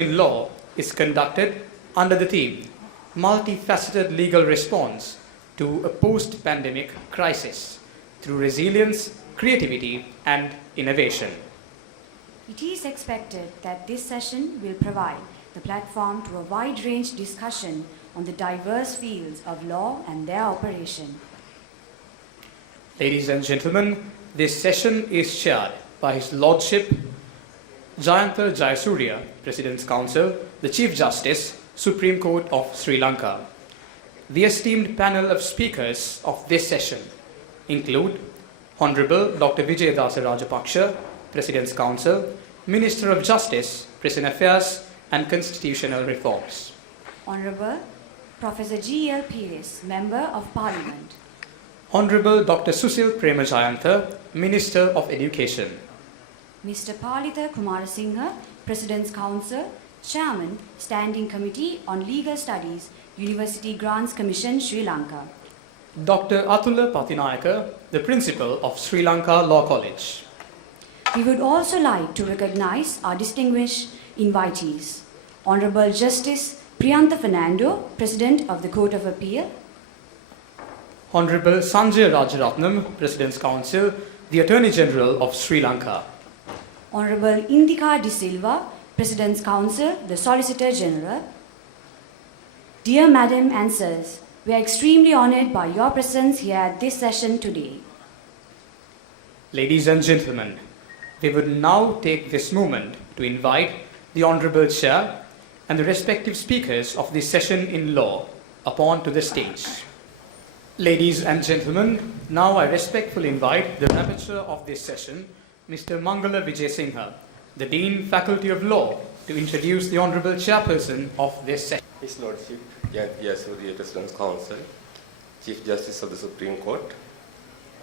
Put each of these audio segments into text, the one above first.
in law is conducted under the theme Multifaceted Legal Response to a Post-Pandemic Crisis through Resilience, Creativity and Innovation. It is expected that this session will provide the platform to a wide-range discussion on the diverse fields of law and their operation. Ladies and gentlemen, this session is chaired by His Lordship Jayantha Jayasuriya, President's Counsel, the Chief Justice, Supreme Court of Sri Lanka. The esteemed panel of speakers of this session include Honorable Dr Wijeyadasa Rajapakshe, President's Counsel, Minister of Justice, Prison Affairs and Constitutional Reforms. Honorable Professor GL Peiris, Member of Parliament. Honorable Dr Susil Premajayantha, Minister of Education. Mr. Palitha Kumarasinghe, President's Counsel, Chairman, Standing Committee on Legal Studies, University Grants Commission, Sri Lanka. Dr. Athula Pathinayake, the Principal of Sri Lanka Law College. We would also like to recognize our distinguished invitees. Honorable Justice Priyantha Fernando, President of the Court of Appeal. Honorable Sanjay Rajaratnam, President's Counsel, the Attorney General of Sri Lanka. Honorable Indika De Silva, President's Counsel, the Solicitor General. Dear Madam and Sirs, we are extremely honored by your presence here at this session today. Ladies and gentlemen, we would now take this moment to invite the Honorable Chair and the respective speakers of this session in law upon to the stage. Ladies and gentlemen, now I respectfully invite the rapporteur of this session, Mr. Mangala Vijay Singha, the Dean, Faculty of Law, to introduce the Honorable Chairperson of this session. His Lordship Jayasuriya, President's Counsel, Chief Justice of the Supreme Court,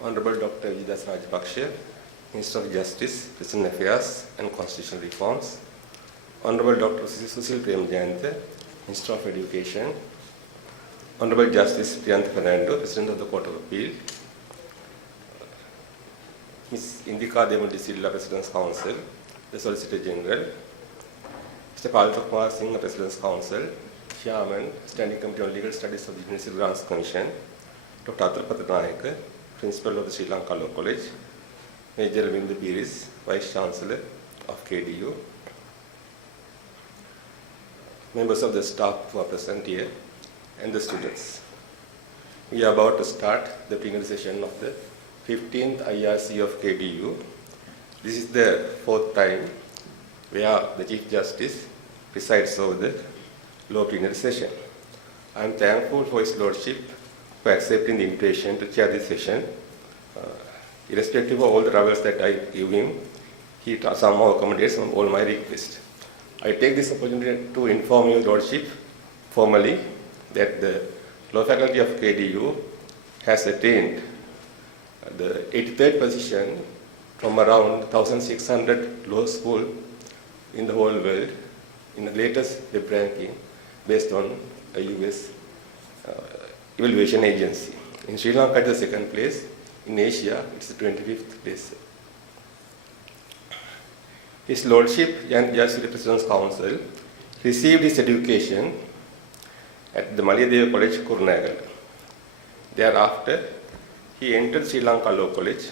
Honorable Dr Rajapakshe, Minister of Justice, Prison Affairs and Constitutional Reforms, Honorable Dr Susil Premajayantha, Minister of Education, Honorable Justice Priyantha Fernando, President of the Court of Appeal, Ms. Indika De Silva, President's Counsel, the Solicitor General, Mr. Palitha Kumarasinghe, President's Counsel, Chairman, Standing Committee on Legal Studies of the University Grants Commission, Dr. Athula Pathinayake, Principal of the Sri Lanka Law College, Major Plenary Peiris, Vice Chancellor of KDU, members of the staff who are present here, and the students. We are about to start the plenary session of the 15th IRC of KDU. This is the fourth time where the Chief Justice presides over the law plenary session. I am thankful for His Lordship for accepting the invitation to chair this session. Irrespective of all the troubles that I give him, he somehow accommodates on all my requests. I take this opportunity to inform Your Lordship formally that the Law Faculty of KDU has attained the 83rd position from around 1,600 law schools in the whole world in the latest web ranking based on a US evaluation agency. In Sri Lanka, it's the second place. In Asia, it's the 25th place. His Lordship Jayasuriya, President's Counsel, received his education at the Malayadeva College, Kurnagal. Thereafter, he entered Sri Lanka Law College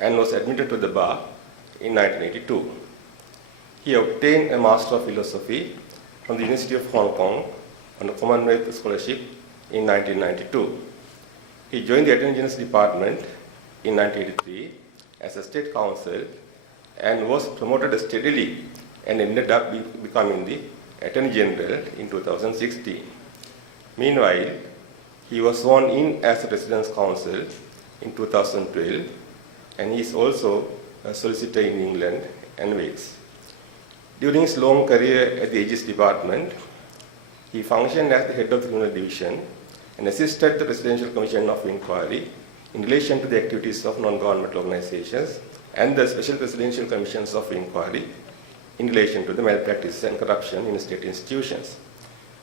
and was admitted to the bar in 1982. He obtained a Master of Philosophy from the University of Hong Kong on a Commonwealth Scholarship in 1992. He joined the Attorney General's Department in 1983 as a State Counsel and was promoted steadily and ended up becoming the Attorney General in 2016. Meanwhile, he was sworn in as the President's Counsel in 2012 and he is also a solicitor in England and Wales. During his long career at the Aegis Department, he functioned as the head of the Criminal Division and assisted the Presidential Commission of Inquiry in relation to the activities of non-governmental organizations and the Special Presidential Commissions of Inquiry in relation to the malpractice and corruption in state institutions.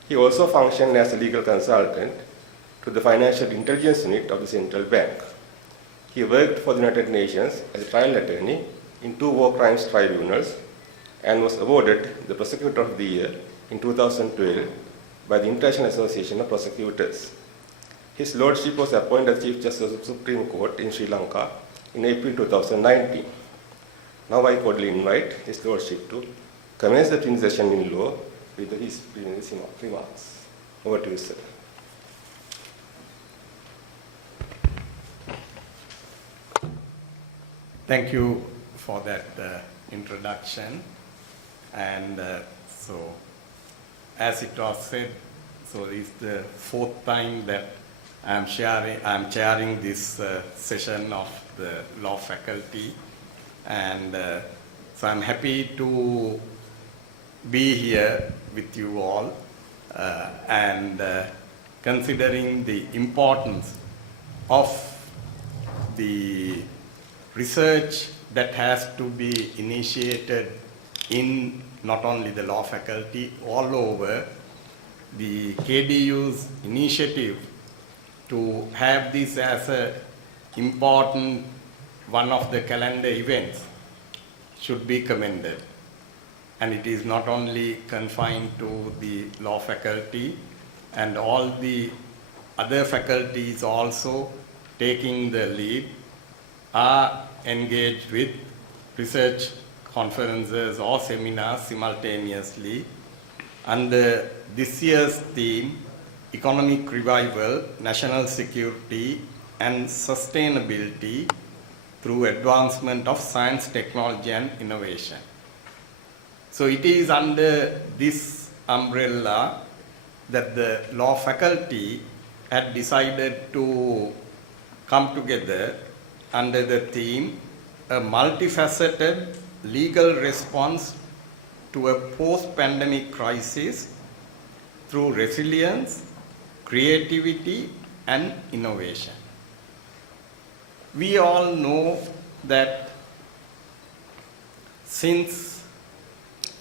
He also functioned as a legal consultant to the Financial Intelligence Unit of the Central Bank. He worked for the United Nations as a trial attorney in 2 war crimes tribunals and was awarded the Prosecutor of the Year in 2012 by the International Association of Prosecutors. His Lordship was appointed as Chief Justice of the Supreme Court in Sri Lanka in April 2019. Now I cordially invite His Lordship to commence the plenary session in law with his plenary remarks. Over to you, sir. Thank you for that introduction. And so, as it was said, so it's the fourth time that I'm chairing this session of the law faculty, and so I'm happy to be here with you all, and considering the importance of the research that has to be initiated in not only the law faculty, all over, the KDU's initiative to have this as an important one of the calendar events should be commended. And it is not only confined to the law faculty, and all the other faculties also taking the lead are engaged with research conferences or seminars simultaneously under this year's theme, Economic Revival, National Security and Sustainability through Advancement of Science, Technology and Innovation. So it is under this umbrella that the law faculty had decided to come together under the theme, a multifaceted legal response to a post-pandemic crisis through resilience, creativity, and innovation. We all know that since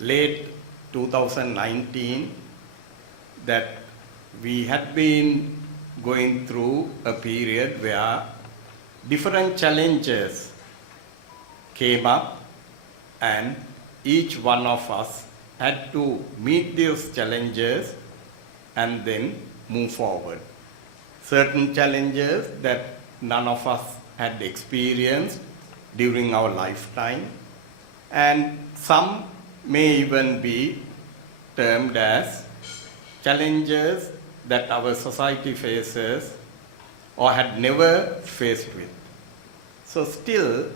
late 2019 that we had been going through a period where different challenges came up, and each one of us had to meet those challenges and then move forward. Certain challenges that none of us had experienced during our lifetime, and some may even be termed as challenges that our society faces or had never faced with. So still,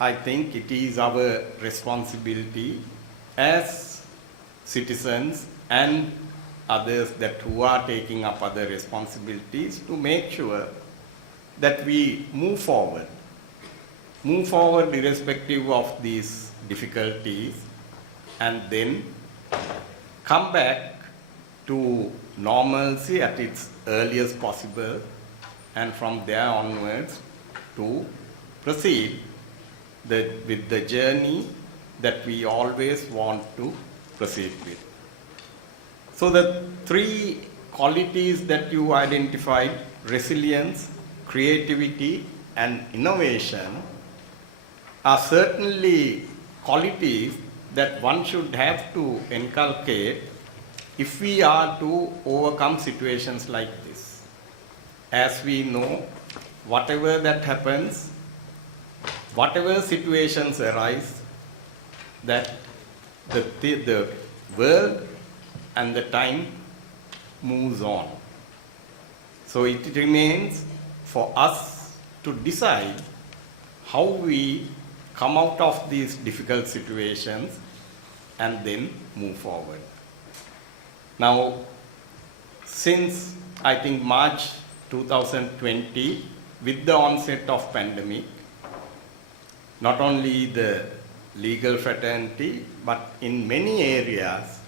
I think it is our responsibility as citizens and others that who are taking up other responsibilities to make sure that we move forward irrespective of these difficulties, and then come back to normalcy at its earliest possible, and from there onwards to proceed with the journey that we always want to proceed with. So the three qualities that you identified, resilience, creativity, and innovation, are certainly qualities that one should have to inculcate if we are to overcome situations like this. As we know, whatever that happens, whatever situations arise, that the world and the time moves on. So it remains for us to decide how we come out of these difficult situations and then move forward. Now, since I think March 2020, with the onset of pandemic, not only the legal fraternity, but in many areas,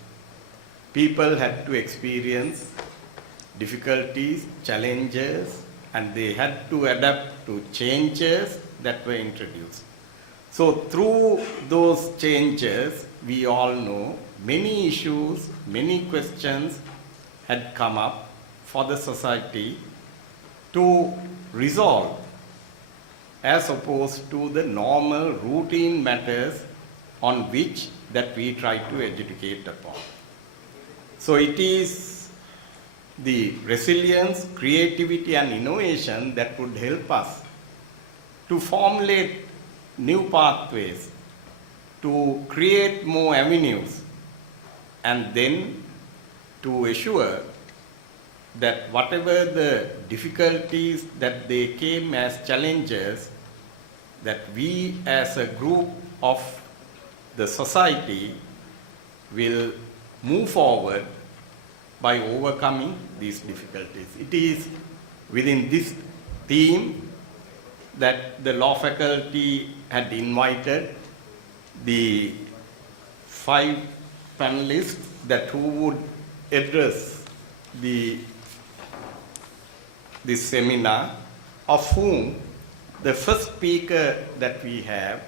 people had to experience difficulties, challenges, and they had to adapt to changes that were introduced. So through those changes, we all know many issues, many questions had come up for the society to resolve, as opposed to the normal routine matters on which that we try to educate upon. So it is the resilience, creativity and innovation that would help us to formulate new pathways, to create more avenues, and then to assure that whatever the difficulties that they came as challenges, that we as a group of the society will move forward by overcoming these difficulties. It is within this theme that the law faculty had invited the 5 panelists that who would address this seminar, of whom the first speaker that we have,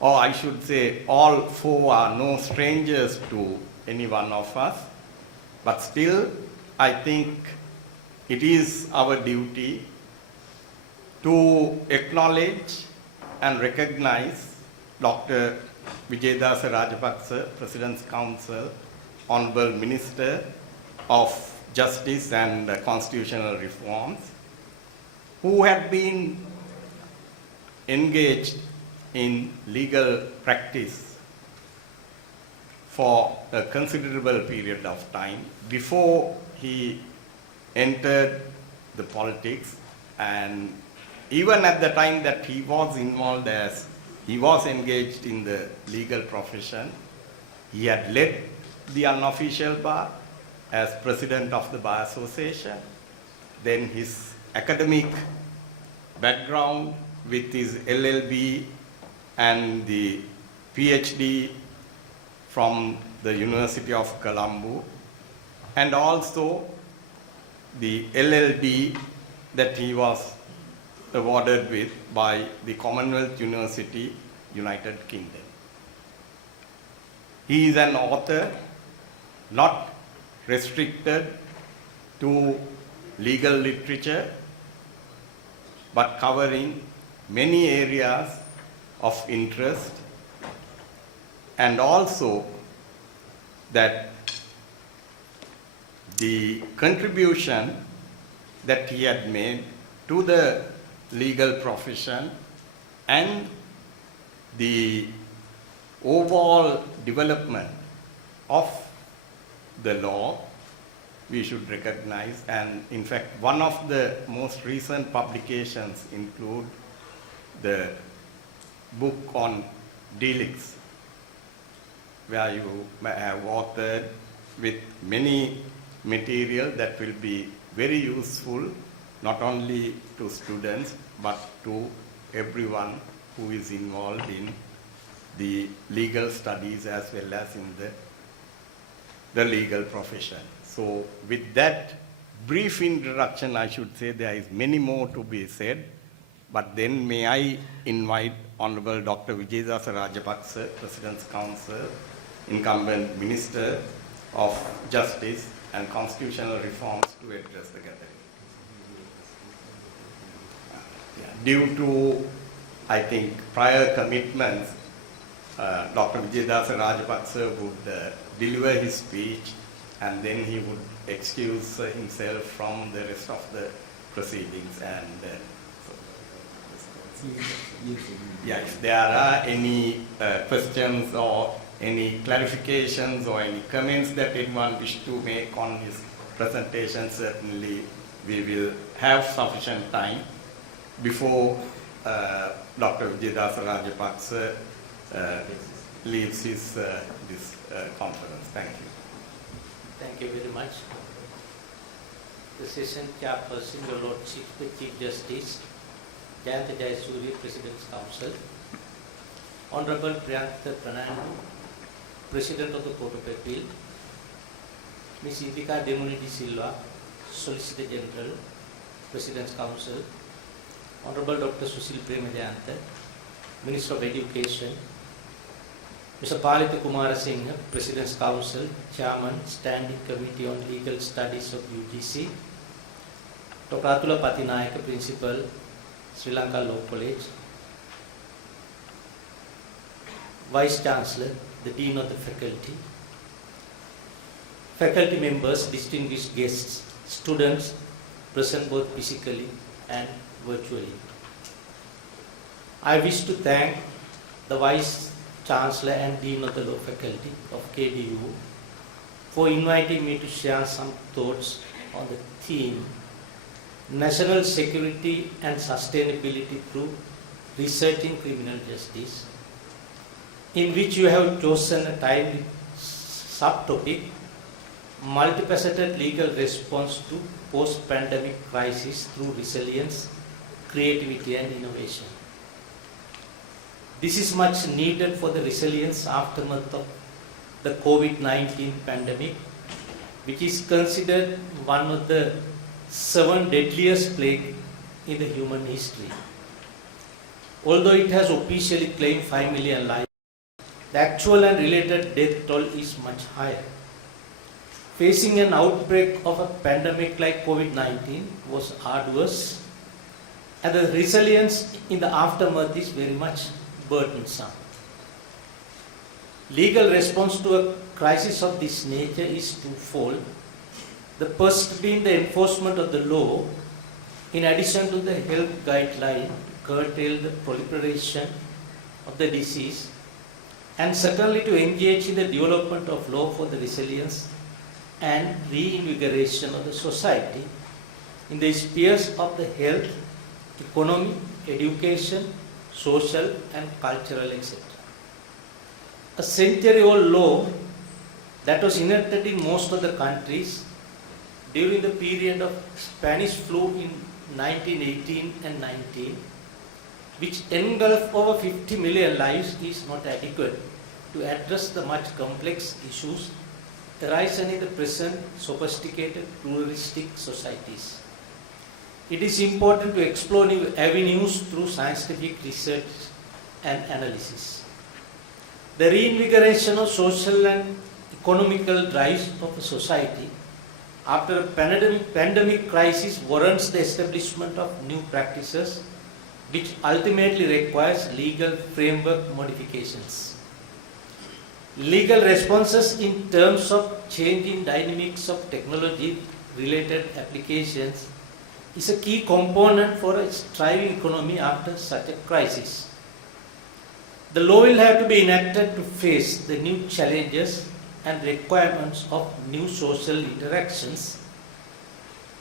or I should say all 4 are no strangers to any one of us, but still I think it is our duty to acknowledge and recognize Dr. Wijeyadasa Rajapakshe, President's Council, Honorable Minister of Justice and Constitutional Reforms, who had been engaged in legal practice for a considerable period of time before he entered the politics, and even at the time that he was involved as he was engaged in the legal profession, he had led the unofficial bar as president of the Bar Association. Then his academic background with his LLB and the PhD from the University of Colombo, and also the LLD that he was awarded with by the Commonwealth University, United Kingdom. He is an author, not restricted to legal literature, but covering many areas of interest, and also that the contribution that he had made to the legal profession and the overall development of the law we should recognize. And in fact, one of the most recent publications include the book on delicts, where you have authored with many material that will be very useful not only to students but to everyone who is involved in the legal studies as well as in the legal profession. So with that brief introduction, I should say there is many more to be said, but then may I invite Honorable Dr. Wijeyadasa Rajapakshe, President's Council, incumbent Minister of Justice and Constitutional Reforms, to address the gathering. Due to, I think, prior commitments, Dr. Wijeyadasa Rajapakshe would deliver his speech, and then he would excuse himself from the rest of the proceedings. And if there are any questions or any clarifications or any comments that anyone wish to make on his presentation, certainly we will have sufficient time before Dr. Wijeyadasa Rajapakshe leaves this conference. Thank you. Thank you very much. The session chairperson, Your Lordship, the Chief Justice, Jayantha Jayasuriya, President's Council, Honorable Palitha Kumarasinghe, President of the Court of Appeal, Ms. Indika Demunity Silva, Solicitor General, President's Council, Honorable Dr Susil Premajayantha, Minister of Education, Mr. Palitha Kumarasinghe, President's Council, Chairman, Standing Committee on Legal Studies of UGC, Dr. Athula Pathinayake, Principal, Sri Lanka Law College, Vice Chancellor, the Dean of the Faculty, faculty members, distinguished guests, students present both physically and virtually. I wish to thank the Vice Chancellor and Dean of the Law Faculty of KDU for inviting me to share some thoughts on the theme National Security and Sustainability through Research in Criminal Justice, in which you have chosen a timely subtopic, multifaceted legal response to post-pandemic crisis through resilience, creativity and innovation. This is much needed for the resilience aftermath of the COVID-19 pandemic, which is considered one of the 7 deadliest plagues in the human history. Although it has officially claimed 5 million lives, the actual and related death toll is much higher. Facing an outbreak of a pandemic like COVID-19 was arduous, and the resilience in the aftermath is very much burdensome. Legal response to a crisis of this nature is twofold. The first being the enforcement of the law, in addition to the health guideline, curtail the proliferation of the disease, and secondly to engage in the development of law for the resilience and reinvigoration of the society in the spheres of the health, economy, education, social and cultural, etc. A century-old law that was enacted in most of the countries during the period of Spanish flu in 1918 and 19, which engulfed over 50 million lives, is not adequate to address the much complex issues arising in the present sophisticated pluralistic societies. It is important to explore new avenues through scientific research and analysis. The reinvigoration of social and economical drives of a society after a pandemic crisis warrants the establishment of new practices, which ultimately requires legal framework modifications. Legal responses in terms of changing dynamics of technology-related applications is a key component for a thriving economy after such a crisis. The law will have to be enacted to face the new challenges and requirements of new social interactions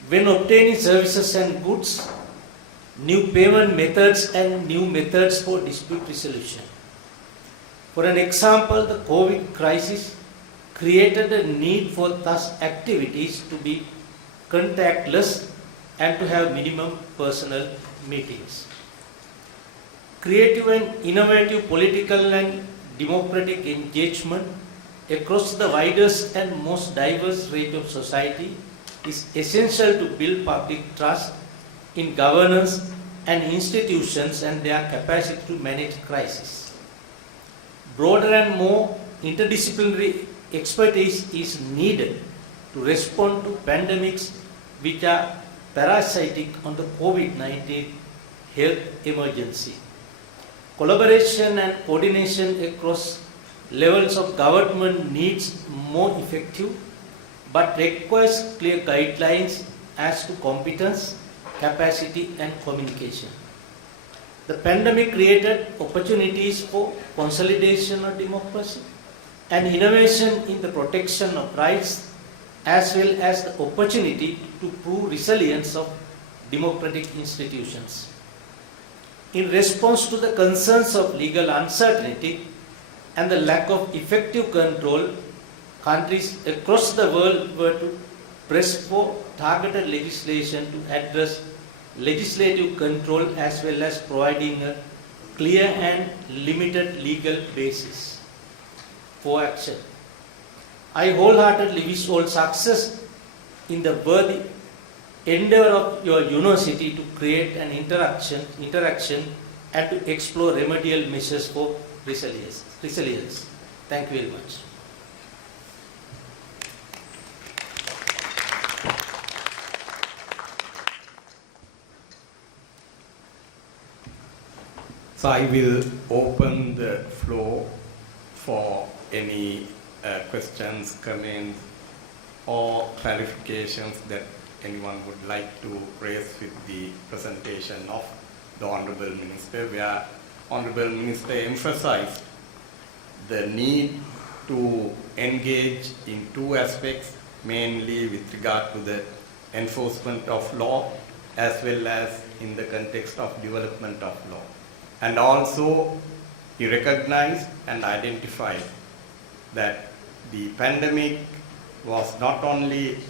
when obtaining services and goods, new payment methods and new methods for dispute resolution. For an example, the COVID crisis created a need for such activities to be contactless and to have minimum personal meetings. Creative and innovative political and democratic engagement across the widest and most diverse range of society is essential to build public trust in governance and institutions and their capacity to manage crisis. Broader and more interdisciplinary expertise is needed to respond to pandemics which are parasitic on the COVID-19 health emergency. Collaboration and coordination across levels of government needs more effective but requires clear guidelines as to competence, capacity and communication. The pandemic created opportunities for consolidation of democracy and innovation in the protection of rights, as well as the opportunity to prove resilience of democratic institutions. In response to the concerns of legal uncertainty and the lack of effective control, countries across the world were to press for targeted legislation to address legislative control as well as providing a clear and limited legal basis for action. I wholeheartedly wish all success in the worthy endeavor of your university to create an interaction and to explore remedial measures for resilience. Thank you very much. So I will open the floor for any questions, comments, or clarifications that anyone would like to raise with the presentation of the Honorable Minister, where Honorable Minister emphasized the need to engage in two aspects, mainly with regard to the enforcement of law as well as in the context of development of law. And also he recognized and identified that the pandemic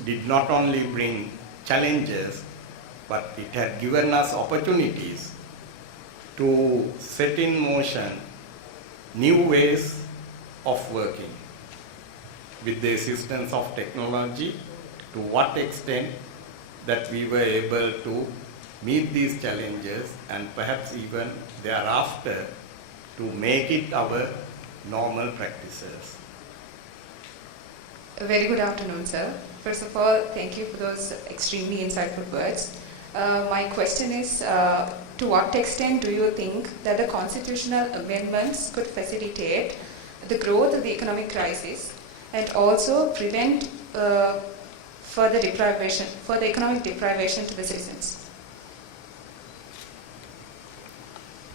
did not only bring challenges, but it had given us opportunities to set in motion new ways of working with the assistance of technology. To what extent that we were able to meet these challenges and perhaps even thereafter to make it our normal practices. A very good afternoon, sir. First of all, thank you for those extremely insightful words. My question is, to what extent do you think that the constitutional amendments could facilitate the growth of the economic crisis and also prevent further economic deprivation to the citizens?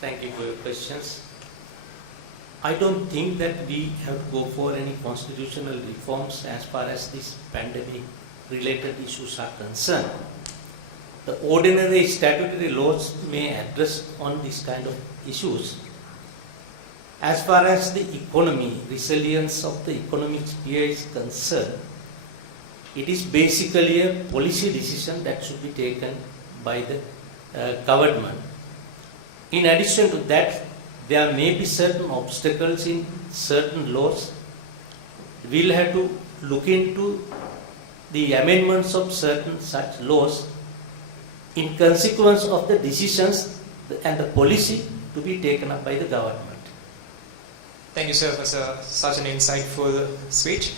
Thank you for your questions. I don't think that we have to go for any constitutional reforms as far as these pandemic related issues are concerned. The ordinary statutory laws may address on these kind of issues. As far as the economy, resilience of the economic sphere is concerned, it is basically a policy decision that should be taken by the government. In addition to that, there may be certain obstacles in certain laws. We'll have to look into the amendments of certain such laws in consequence of the decisions and the policy to be taken up by the government. Thank you, sir, for such an insightful speech.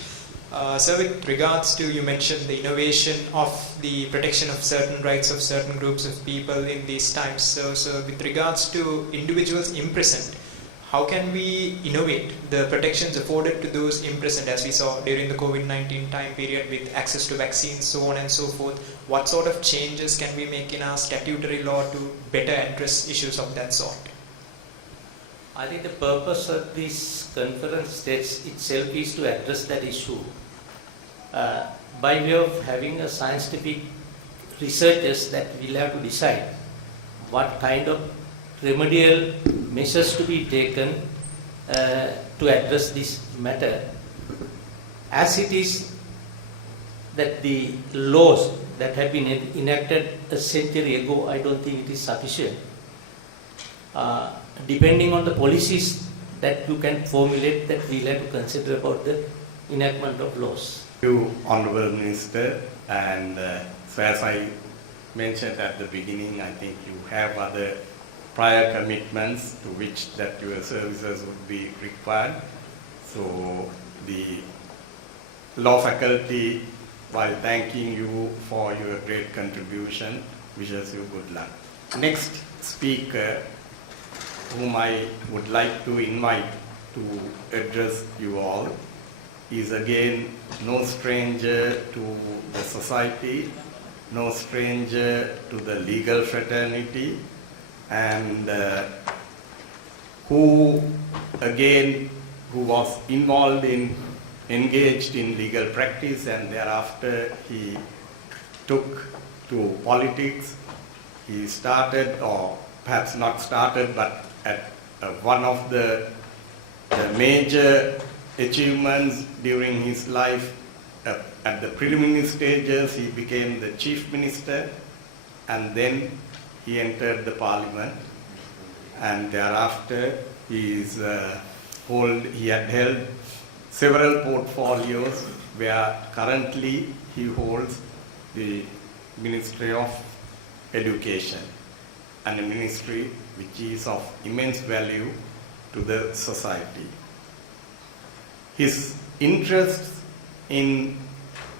Sir, with regards to, you mentioned the innovation of the protection of certain rights of certain groups of people in these times. So with regards to individuals imprisoned, how can we innovate the protections afforded to those imprisoned, as we saw during the COVID-19 time period with access to vaccines, so on and so forth? What sort of changes can we make in our statutory law to better address issues of that sort? I think the purpose of this conference itself is to address that issue by way of having a scientific researchers that will have to decide what kind of remedial measures to be taken to address this matter. As it is that the laws that have been enacted a century ago, I don't think it is sufficient. Depending on the policies that you can formulate, that we'll have to consider about the enactment of laws. Thank you, Honorable Minister, and so as I mentioned at the beginning, I think you have other prior commitments to which that your services would be required. So the law faculty, while thanking you for your great contribution, wishes you good luck. Next speaker, whom I would like to invite to address you all, is again no stranger to the society, no stranger to the legal fraternity, and who was engaged in legal practice, and thereafter he took to politics. He started, or perhaps not started, but at one of the major achievements during his life, at the preliminary stages, he became the Chief Minister, and then he entered the Parliament, and thereafter he had held several portfolios, where currently he holds the Ministry of Education, and a ministry which is of immense value to the society. His interests in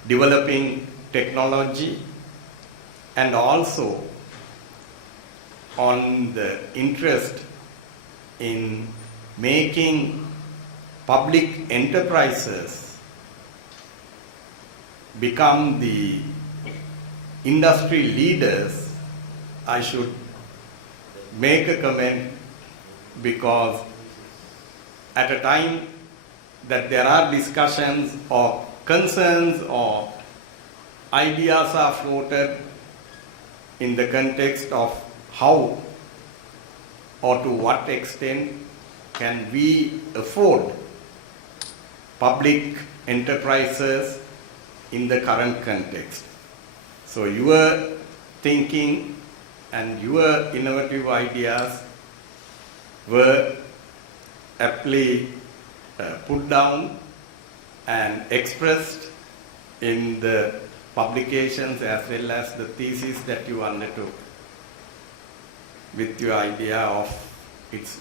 developing technology and also on the interest in making public enterprises become the industry leaders, I should make a comment, because at a time that there are discussions or concerns or ideas are floated in the context of how or to what extent can we afford public enterprises in the current context. So your thinking and your innovative ideas were aptly put down and expressed in the publications as well as the thesis that you undertook, with your idea of it's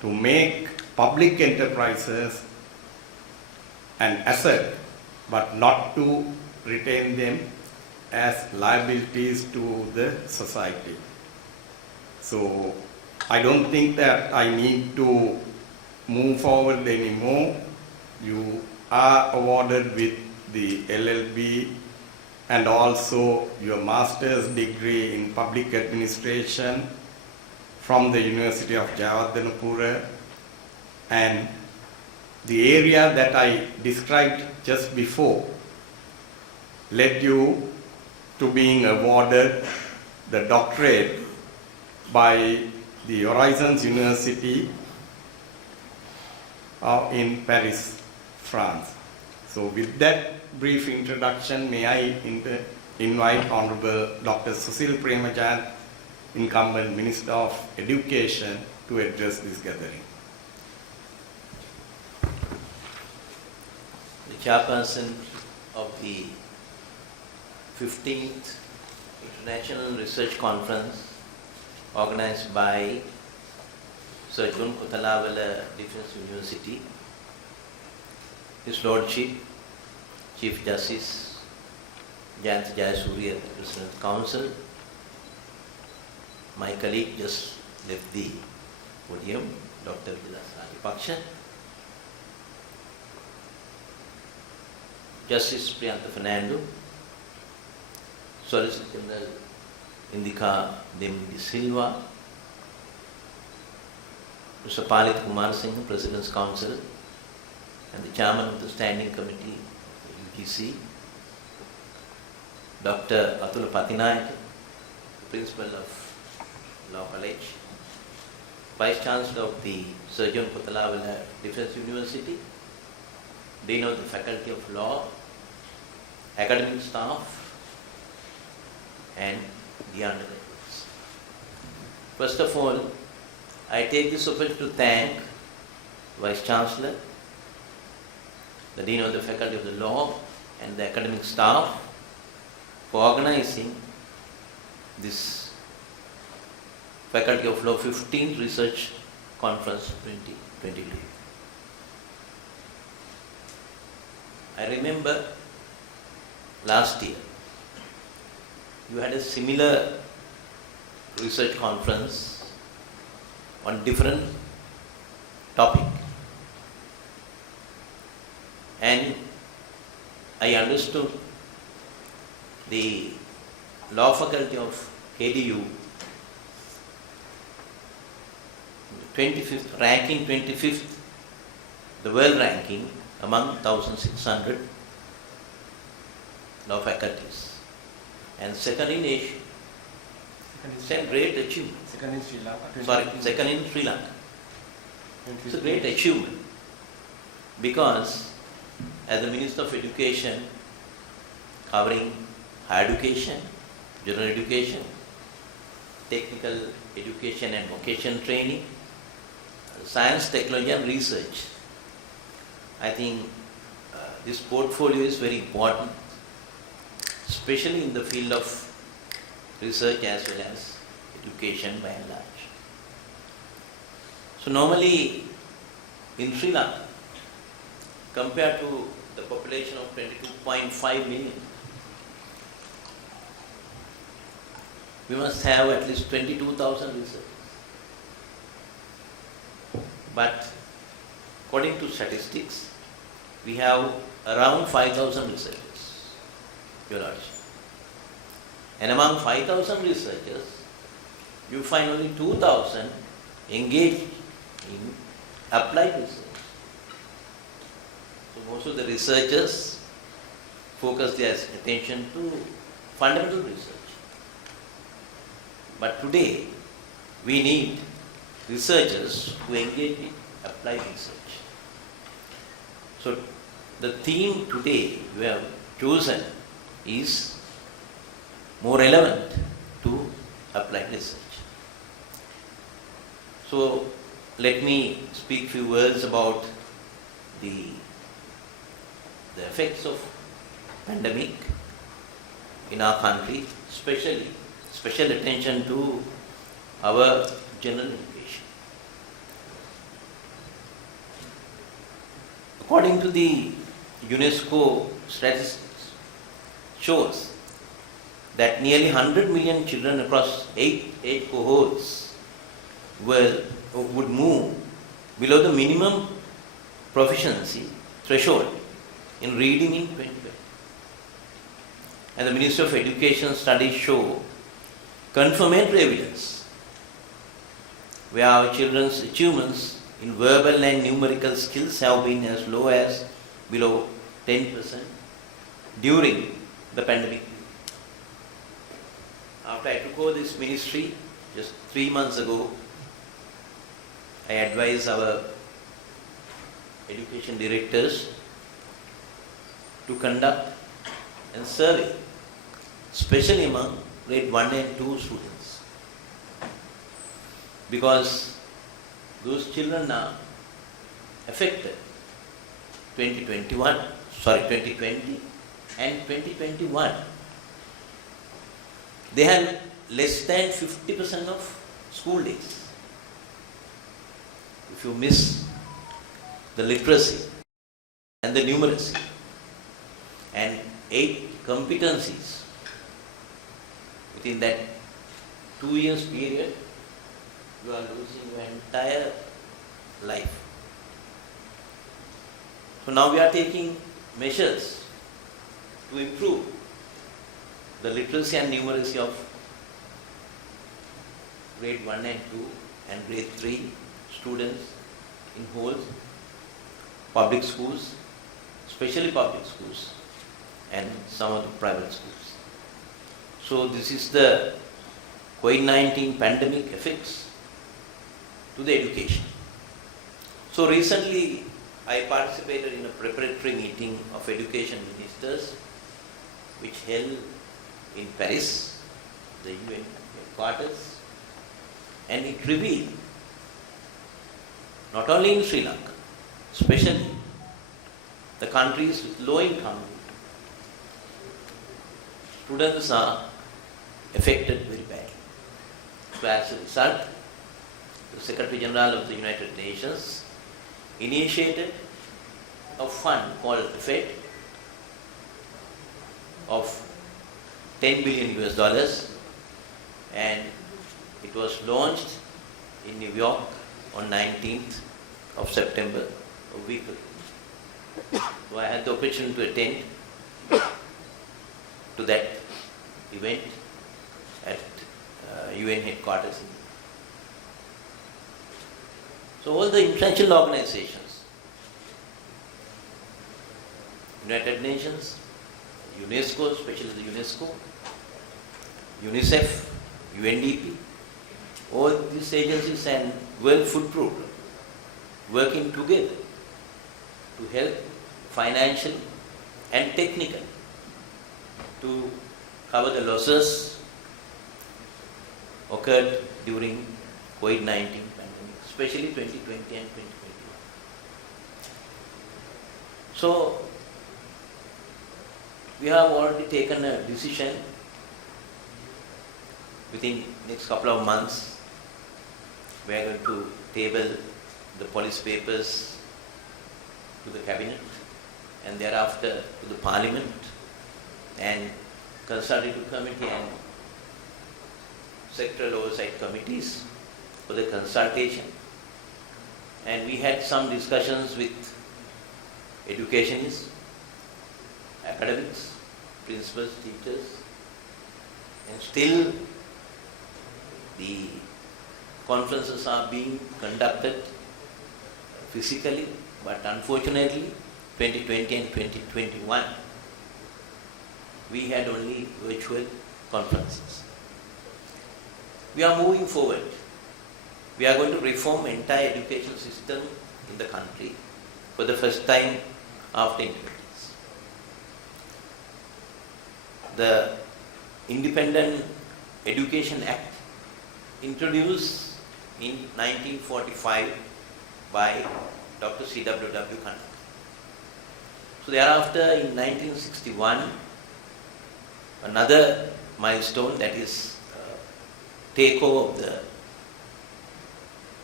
to make public enterprises an asset but not to retain them as liabilities to the society. So I don't think that I need to move forward anymore. You are awarded with the LLB and also your master's degree in public administration from the University of Jayasuriya, and the area that I described just before led you to being awarded the doctorate by the Horizons University in Paris, France. So with that brief introduction, may I invite Honorable Dr. Susil Premajayantha, incumbent Minister of Education, to address this gathering. The Chairperson of the 15th International Research Conference organized by Sir John Kotalawala Defence University, His Lordship, Chief Justice Jayantha Jayasuriya, President Council, my colleague just left the podium, Dr. Rajapakshe, Justice Priyanka Fernando, Solicitor General Indika Demdi Silva, Mr. Palitha Kumarasinghe, President's Council, and the Chairman of the Standing Committee of the UGC, Dr. Athula Pathinayake, Principal of Law College, Vice Chancellor of the Sir John Kotalawala Defence University, Dean of the Faculty of Law, academic staff, and the undergraduates. First of all, I take this opportunity to thank Vice Chancellor, the Dean of the Faculty of the Law, and the academic staff for organizing this Faculty of Law 15th Research Conference 2022. I remember last year you had a similar research conference on different topic, and I understood the law faculty of KDU 25th, ranking 25th, the world ranking among 1,600 law faculties, and second in Asia. It's a great achievement. Second in Sri Lanka. Sorry, second in Sri Lanka. It's a great achievement because as the Minister of Education, covering higher education, general education, technical education and vocation training, science, technology and research, I think this portfolio is very important, especially in the field of research as well as education by and large. So normally in Sri Lanka, compared to the population of 22.5 million, we must have at least 22,000 researchers. But according to statistics, we have around 5,000 researchers, Your Lordship. And among 5,000 researchers, you find only 2,000 engaged in applied research. So most of the researchers focus their attention to fundamental research. But today, we need researchers who engage in applied research. So the theme today we have chosen is more relevant to applied research. So let me speak few words about the effects of pandemic in our country, especially special attention to our general education. According to the UNESCO statistics, shows that nearly 100 million children across 8 age cohorts would move below the minimum proficiency threshold in reading in 2020. And the Ministry of Education studies show confirmatory evidence where our children's achievements in verbal and numerical skills have been as low as below 10% during the pandemic. After I took over this ministry just 3 months ago, I advised our education directors to conduct a survey, especially among grade 1 and 2 students, because those children are affected 2020 and 2021. They have less than 50% of school days. If you miss the literacy and the numeracy and 8 competencies within that 2 years period, you are losing your entire life. So now we are taking measures to improve the literacy and numeracy of grade 1 and 2 and grade 3 students in whole public schools, especially public schools and some of the private schools. So this is the COVID-19 pandemic effects to the education. So recently I participated in a preparatory meeting of education ministers which held in Paris, the UN headquarters, and it revealed not only in Sri Lanka, especially the countries with low income, students are affected very badly. So as a result, the Secretary General of the United Nations initiated a fund called FED of $10 billion, and it was launched in New York on 19th of September, a week ago. So I had the opportunity to attend to that event at UN headquarters. So all the international organizations, United Nations, UNESCO, especially the UNESCO, UNICEF, UNDP, all these agencies and World Food Program working together to help financially and technically to cover the losses occurred during COVID-19 pandemic, especially 2020 and 2021. So we have already taken a decision within next couple of months. We are going to table the policy papers to the cabinet and thereafter to the parliament and consultative committee and sectoral oversight committees for the consultation and we had some discussions with educationists, academics, principals, teachers, and still the conferences are being conducted physically, but unfortunately 2020 and 2021 we had only virtual conferences. We are moving forward. We are going to reform entire education system in the country for the first time after independence. The Independent Education Act introduced in 1945 by Dr. C.W.W. Kanaka. So thereafter in 1961, another milestone, that is takeover of the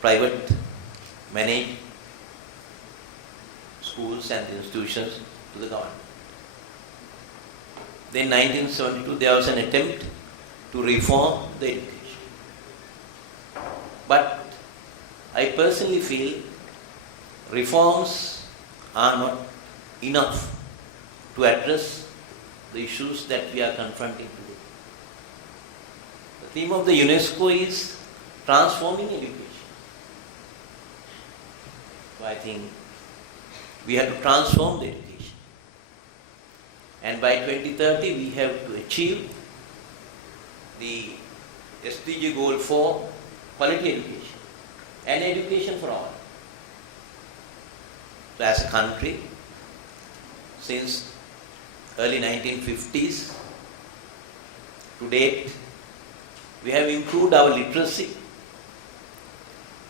private managed schools and institutions to the government. Then 1972 there was an attempt to reform the education. But I personally feel reforms are not enough to address the issues that we are confronting today. The theme of the UNESCO is transforming education. So I think we have to transform the education. And by 2030 we have to achieve the SDG goal for quality education and education for all. So as a country, since early 1950s to date, we have improved our literacy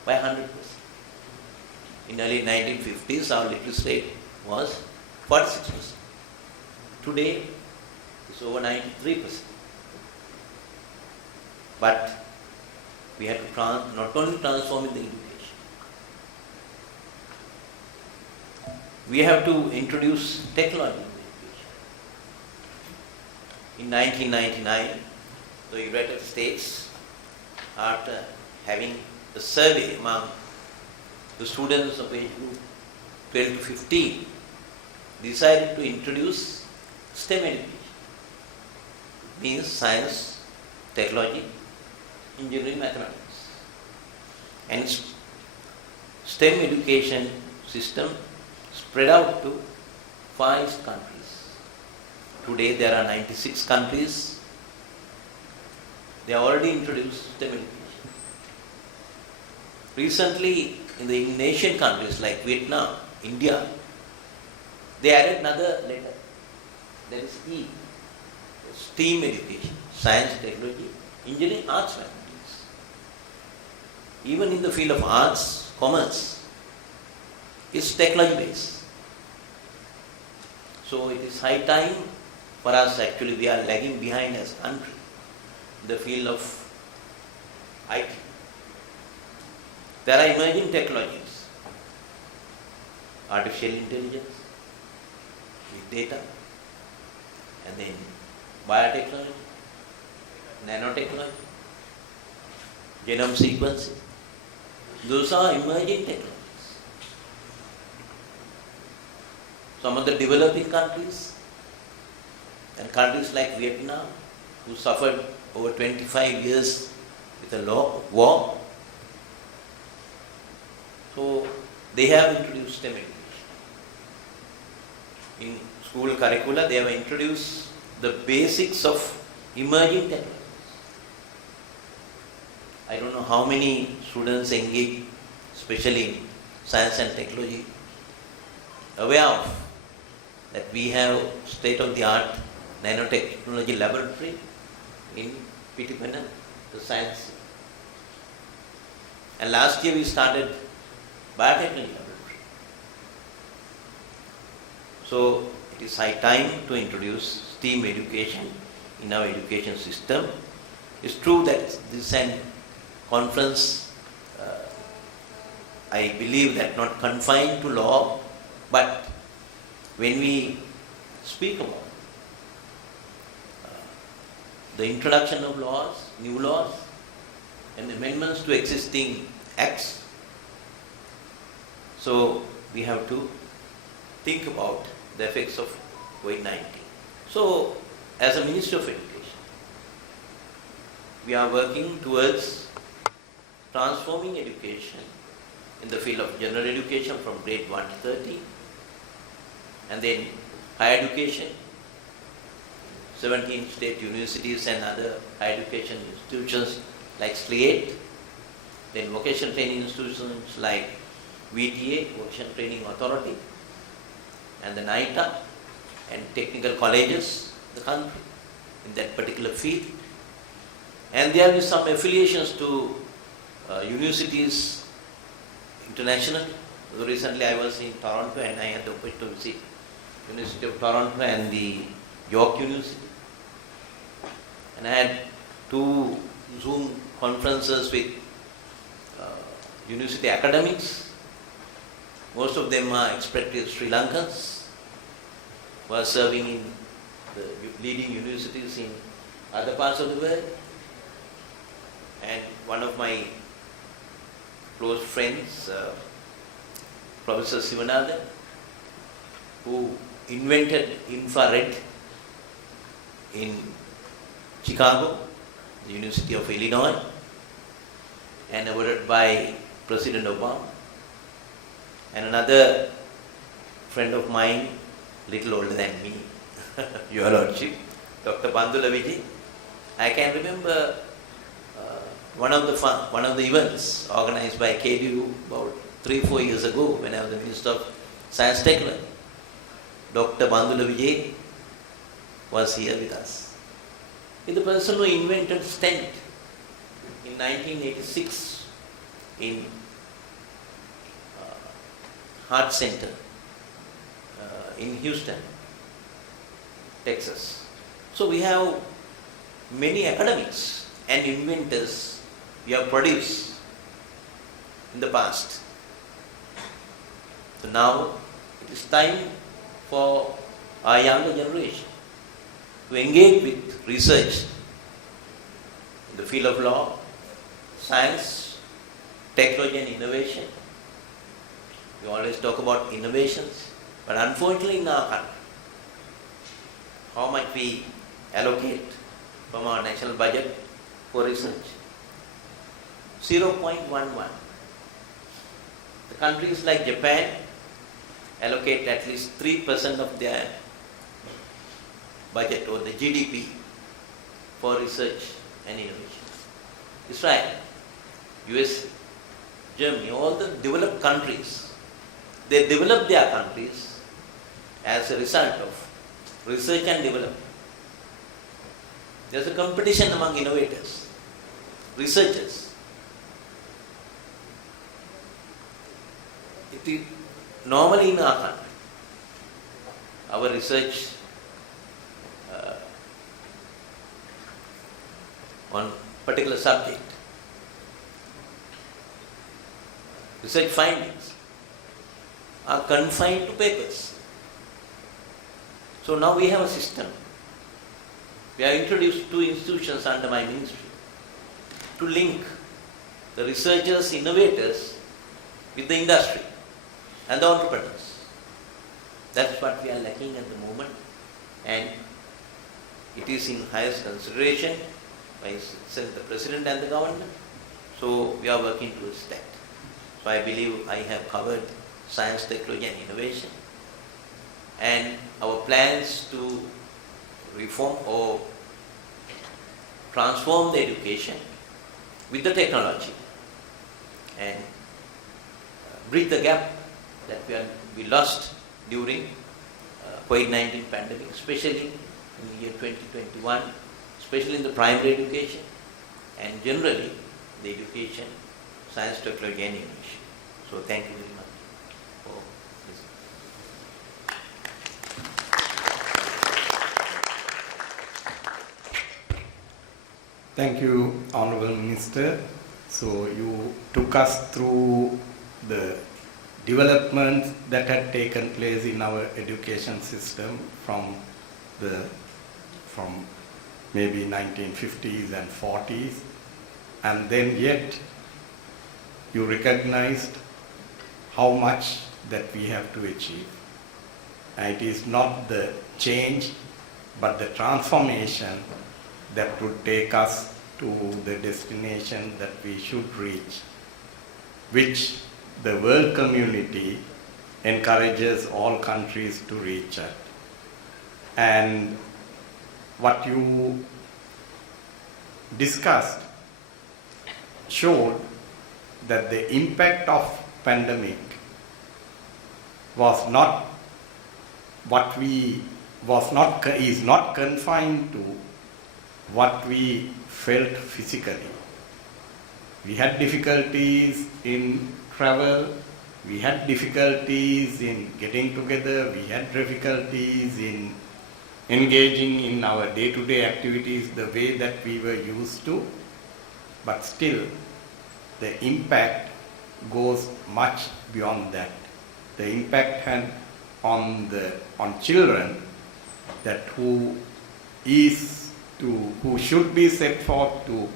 by 100%. In early 1950s, our literacy rate was 46%. Today, it's over 93%. But we have to not only transform in the education, we have to introduce technology in education. In 1999, the United States, after having a survey among the students of age group 12 to 15, decided to introduce STEM education. Means science, technology, engineering, mathematics. And STEM education system spread out to 5 countries. Today there are 96 countries. They have already introduced STEM education. Recently, in the Asian countries like Vietnam, India, they added another letter. That is E. STEAM education, science, technology, engineering, arts, mathematics. Even in the field of arts, commerce is technology based. So it is high time for us, actually we are lagging behind as a country in the field of IT. There are emerging technologies, artificial intelligence, big data, and then biotechnology, nanotechnology, genome sequencing. Those are emerging technologies. Some of the developing countries and countries like Vietnam, who suffered over 25 years with a war, so they have introduced STEM education. In school curricula, they have introduced the basics of emerging technologies. I don't know how many students engage, especially in science and technology, aware of that we have state-of-the-art nanotechnology laboratory in Pitipana, the science. And last year we started biotechnology laboratory. So it is high time to introduce STEAM education in our education system. It's true that this is an conference, I believe that not confined to law, but when we speak about the introduction of laws, new laws, and amendments to existing acts, So we have to think about the effects of COVID-19. So as a Minister of Education, we are working towards transforming education in the field of general education from grade 1 to 30, and then higher education, 17 state universities and other higher education institutions like SLEAT, then vocational training institutions like VTA, Vocational Training Authority, and the NITA, and technical colleges in the country in that particular field. And there will be some affiliations to universities internationally. So recently I was in Toronto and I had the opportunity to visit University of Toronto and the York University. And I had 2 Zoom conferences with university academics. Most of them are expatriate Sri Lankans who are serving in the leading universities in other parts of the world. And one of my close friends, Professor Sivanathan, who invented infrared in Chicago, the University of Illinois, and awarded by President Obama. And another friend of mine, little older than me, Your Lordship, Dr. Bandula Vijay. I can remember one of the events organized by KDU about 3-4 years ago when I was the Minister of Science Technology. Dr. Bandula Vijay was here with us. He's the person who invented stent in 1986 in Heart Center in Houston, Texas. So we have many academics and inventors we have produced in the past. So now it is time for our younger generation to engage with research in the field of law, science, technology and innovation. We always talk about innovations, but unfortunately in our country, how much we allocate from our national budget for research? 0.11. The countries like Japan allocate at least 3% of their budget or the GDP for research and innovation. Israel, US, Germany, all the developed countries, they develop their countries as a result of research and development. There's a competition among innovators, researchers. It is normally in our country, our research on particular subject, research findings are confined to papers. So now we have a system. We have introduced 2 institutions under my ministry to link the researchers, innovators with the industry and the entrepreneurs. That's what we are lacking at the moment, and it is in highest consideration by the President and the government. So we are working towards that. So I believe I have covered science, technology and innovation, and our plans to reform or transform the education with the technology and bridge the gap that we lost during COVID-19 pandemic, especially in the year 2021, especially in the primary education and generally the education, science, technology and innovation. So thank you very much for listening. Thank you, Honorable Minister. So you took us through the developments that had taken place in our education system from maybe 1950s and 40s, and then yet you recognized how much that we have to achieve. And it is not the change, but the transformation that would take us to the destination that we should reach, which the world community encourages all countries to reach at. And what you discussed showed that the impact of pandemic was not what we is not confined to what we felt physically. We had difficulties in travel, we had difficulties in getting together, we had difficulties in engaging in our day-to-day activities the way that we were used to, but still the impact goes much beyond that. The impact had on children that who should be set forth to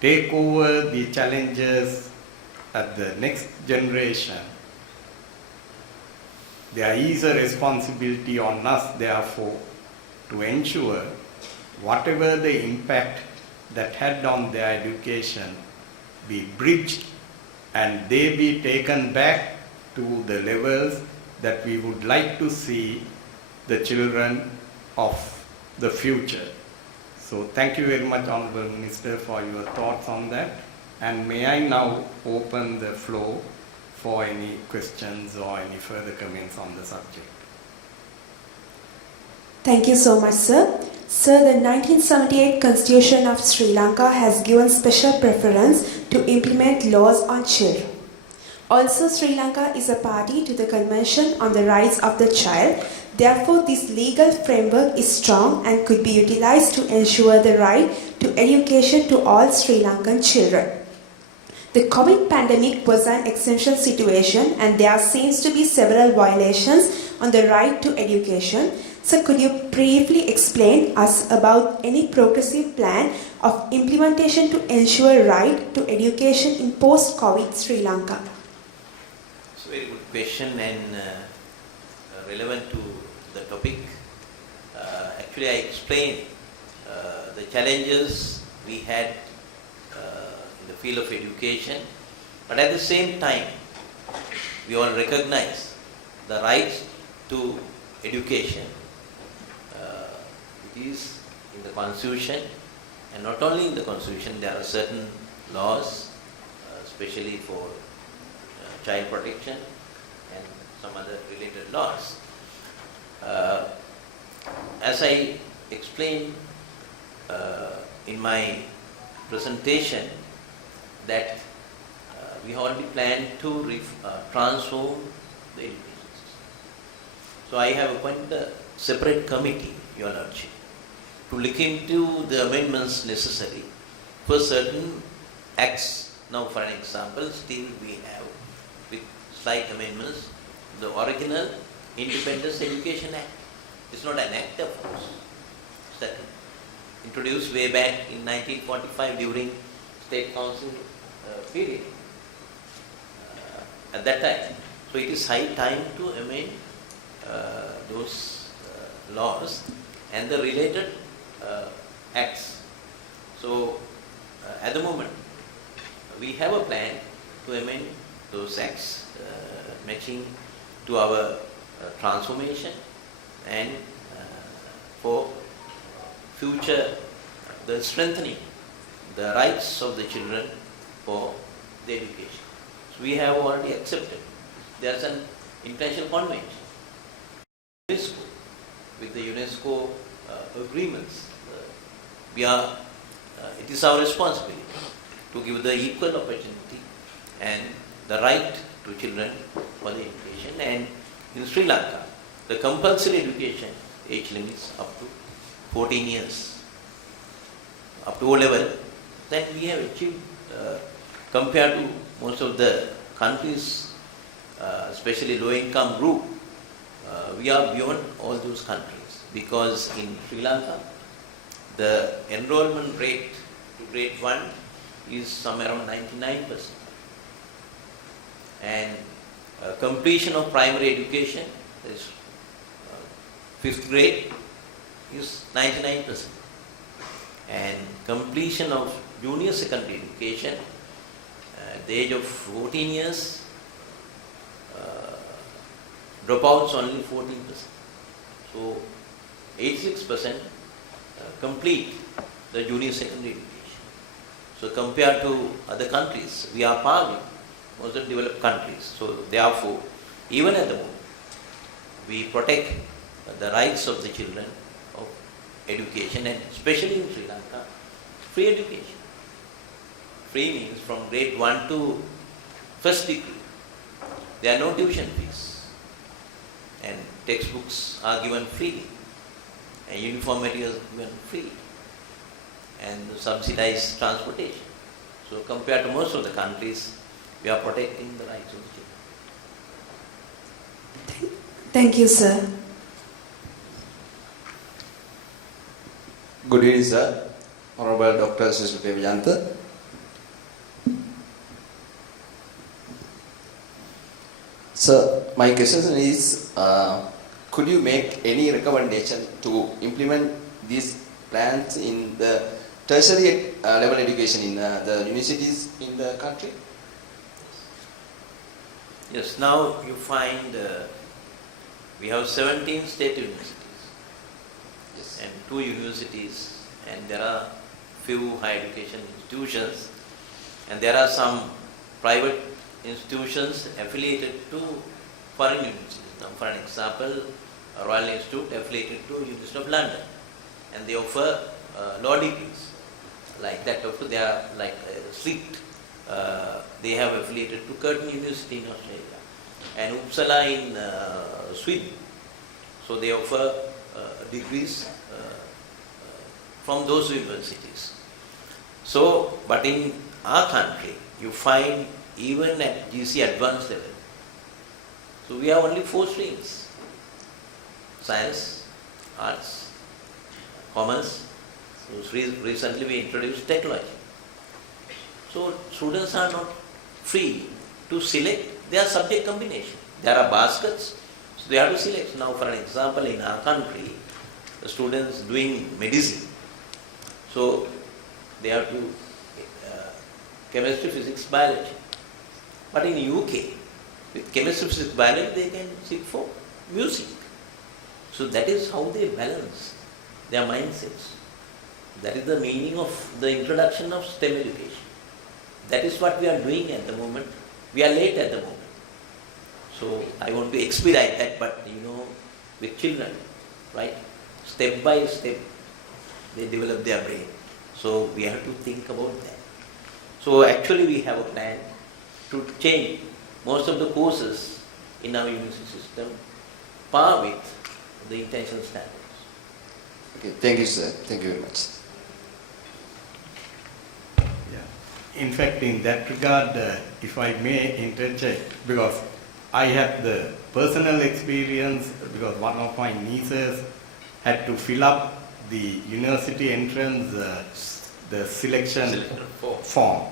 take over the challenges at the next generation. There is a responsibility on us, therefore, to ensure whatever the impact that had on their education be bridged and they be taken back to the levels that we would like to see the children of the future. So thank you very much, Honorable Minister, for your thoughts on that. And may I now open the floor for any questions or any further comments on the subject. Thank you so much, sir. Sir, the 1978 Constitution of Sri Lanka has given special preference to implement laws on children. Also, Sri Lanka is a party to the Convention on the Rights of the Child. Therefore, this legal framework is strong and could be utilized to ensure the right to education to all Sri Lankan children. The COVID pandemic was an exceptional situation and there seems to be several violations on the right to education. So could you briefly explain us about any progressive plan of implementation to ensure right to education in post-COVID Sri Lanka? It's a very good question and relevant to the topic. Actually, I explained the challenges we had in the field of education, but at the same time, we all recognize the rights to education. It is in the Constitution, and not only in the Constitution, there are certain laws, especially for child protection and some other related laws. As I explained in my presentation, that we already planned to transform the education system. So I have appointed a separate committee, Your Lordship, to look into the amendments necessary for certain acts. Now, for an example, still we have, with slight amendments, the original Independence Education Act. It's not an act, of course. It's that introduced way back in 1945 during State Council period at that time. So it is high time to amend those laws and the related acts. So at the moment we have a plan to amend those acts matching to our transformation and for future the strengthening the rights of the children for the education. So we have already accepted. There is an international convention UNESCO, with the UNESCO agreements. It is our responsibility to give the equal opportunity and the right to children for the education. And in Sri Lanka, the compulsory education age limit is up to 14 years, up to O level. That we have achieved compared to most of the countries, especially low-income group. We are beyond all those countries, because in Sri Lanka, the enrollment rate to grade 1 is somewhere around 99%. And completion of primary education, that is 5th grade, is 99%. And completion of junior secondary education at the age of 14 years, dropouts only 14%. So 86% complete the junior secondary education. So compared to other countries, we are par with most of the developed countries. So therefore, even at the moment, we protect the rights of the children of education, and especially in Sri Lanka, free education. Free means from grade 1 to 1st degree. There are no tuition fees, and textbooks are given freely, and uniform materials are given free, and subsidized transportation. So compared to most of the countries, we are protecting the rights of the children. Thank you, sir. Good evening, sir. Honorable Dr. Susil Premajayantha. Sir, my question is, could you make any recommendation to implement these plans in the tertiary level education in the universities in the country? Yes, now you find we have 17 state universities. Yes. And 2 universities, and there are few higher education institutions, and there are some private institutions affiliated to foreign universities. Now, for an example, a Royal Institute affiliated to University of London, and they offer law degrees like that. Of course, they are like strict. They have affiliated to Curtin University in Australia and Uppsala in Sweden. So they offer degrees from those universities. So, but in our country, you find even at GC advanced level, so we have only 4 streams: science, arts, commerce. So recently we introduced technology. So students are not free to select their subject combination. There are baskets, so they have to select. Now, for an example, in our country, the students doing medicine, so they have to chemistry, physics, biology. But in UK, with chemistry, physics, biology, they can seek for music. So that is how they balance their mindsets. That is the meaning of the introduction of STEM education. That is what we are doing at the moment. We are late at the moment. So I want to expedite that, but with children, right? Step by step, they develop their brain. So we have to think about that. So actually we have a plan to change most of the courses in our university system par with the international standards. Okay, thank you, sir. Thank you very much. In fact, in that regard, if I may interject, because I had the personal experience, because one of my nieces had to fill up the university entrance, the selection form.